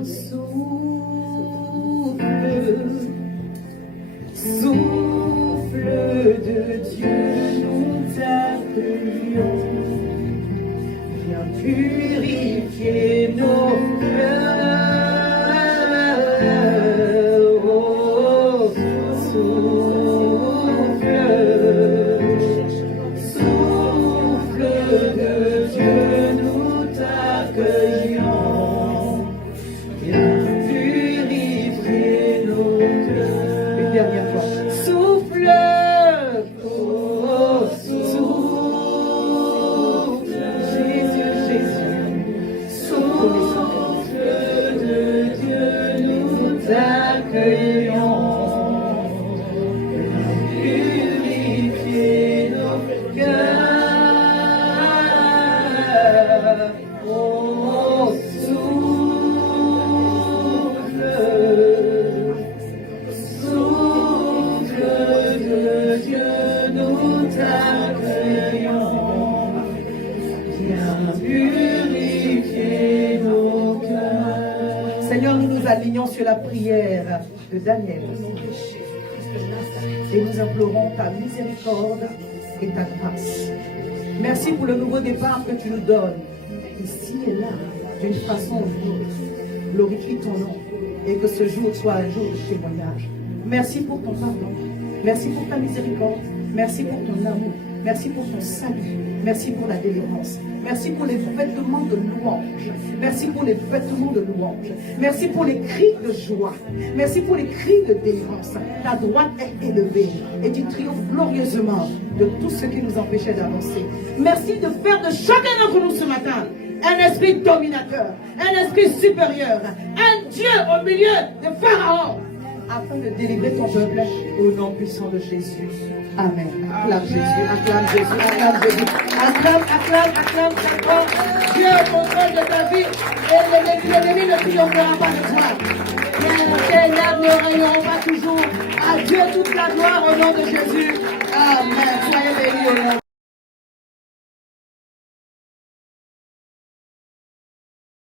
souffle de Dieu, nous t'accueillons. Viens purifier nos cœurs. Oh, souffle de Dieu, nous t'accueillons. Viens purifier nos cœurs. Une dernière fois. Souffle, oh, souffle, Jésus, Jésus, souffle de Dieu, nous t'accueillons. Purifier nos cœurs, oh, souffle de Dieu, nous t'accueillons. Viens purifier nos cœurs. Seigneur, nous nous alignons sur la prière de Daniel. Et nous implorons ta miséricorde et ta grâce. Merci pour le nouveau départ que tu nous donnes, ici et là, d'une façon ou d'une autre. Glorifie ton nom et que ce jour soit un jour de témoignage. Merci pour ton pardon. Merci pour ta miséricorde. Merci pour ton amour. Merci pour ton salut. Merci pour la délivrance. Merci pour les vêtements de louange. Merci pour les vêtements de louange. Merci pour les cris de joie. Merci pour les cris de délivrance. Ta droite est élevée et tu triomphes glorieusement de tout ce qui nous empêchait d'avancer. Merci de faire de chacun d'entre nous ce matin un esprit dominateur, un esprit supérieur, un Dieu au milieu de Pharaon, afin de délivrer ton peuple au nom puissant de Jésus. Amen. Acclame Jésus, acclame Jésus, acclame Jésus. Acclame, acclame, acclame très fort. Dieu est au contrôle de ta vie et l'ennemi ne triomphera pas de toi. Les ténèbres ne régneront pas toujours. À Dieu toute la gloire au nom de Jésus. Amen. Soyez bénis au nom.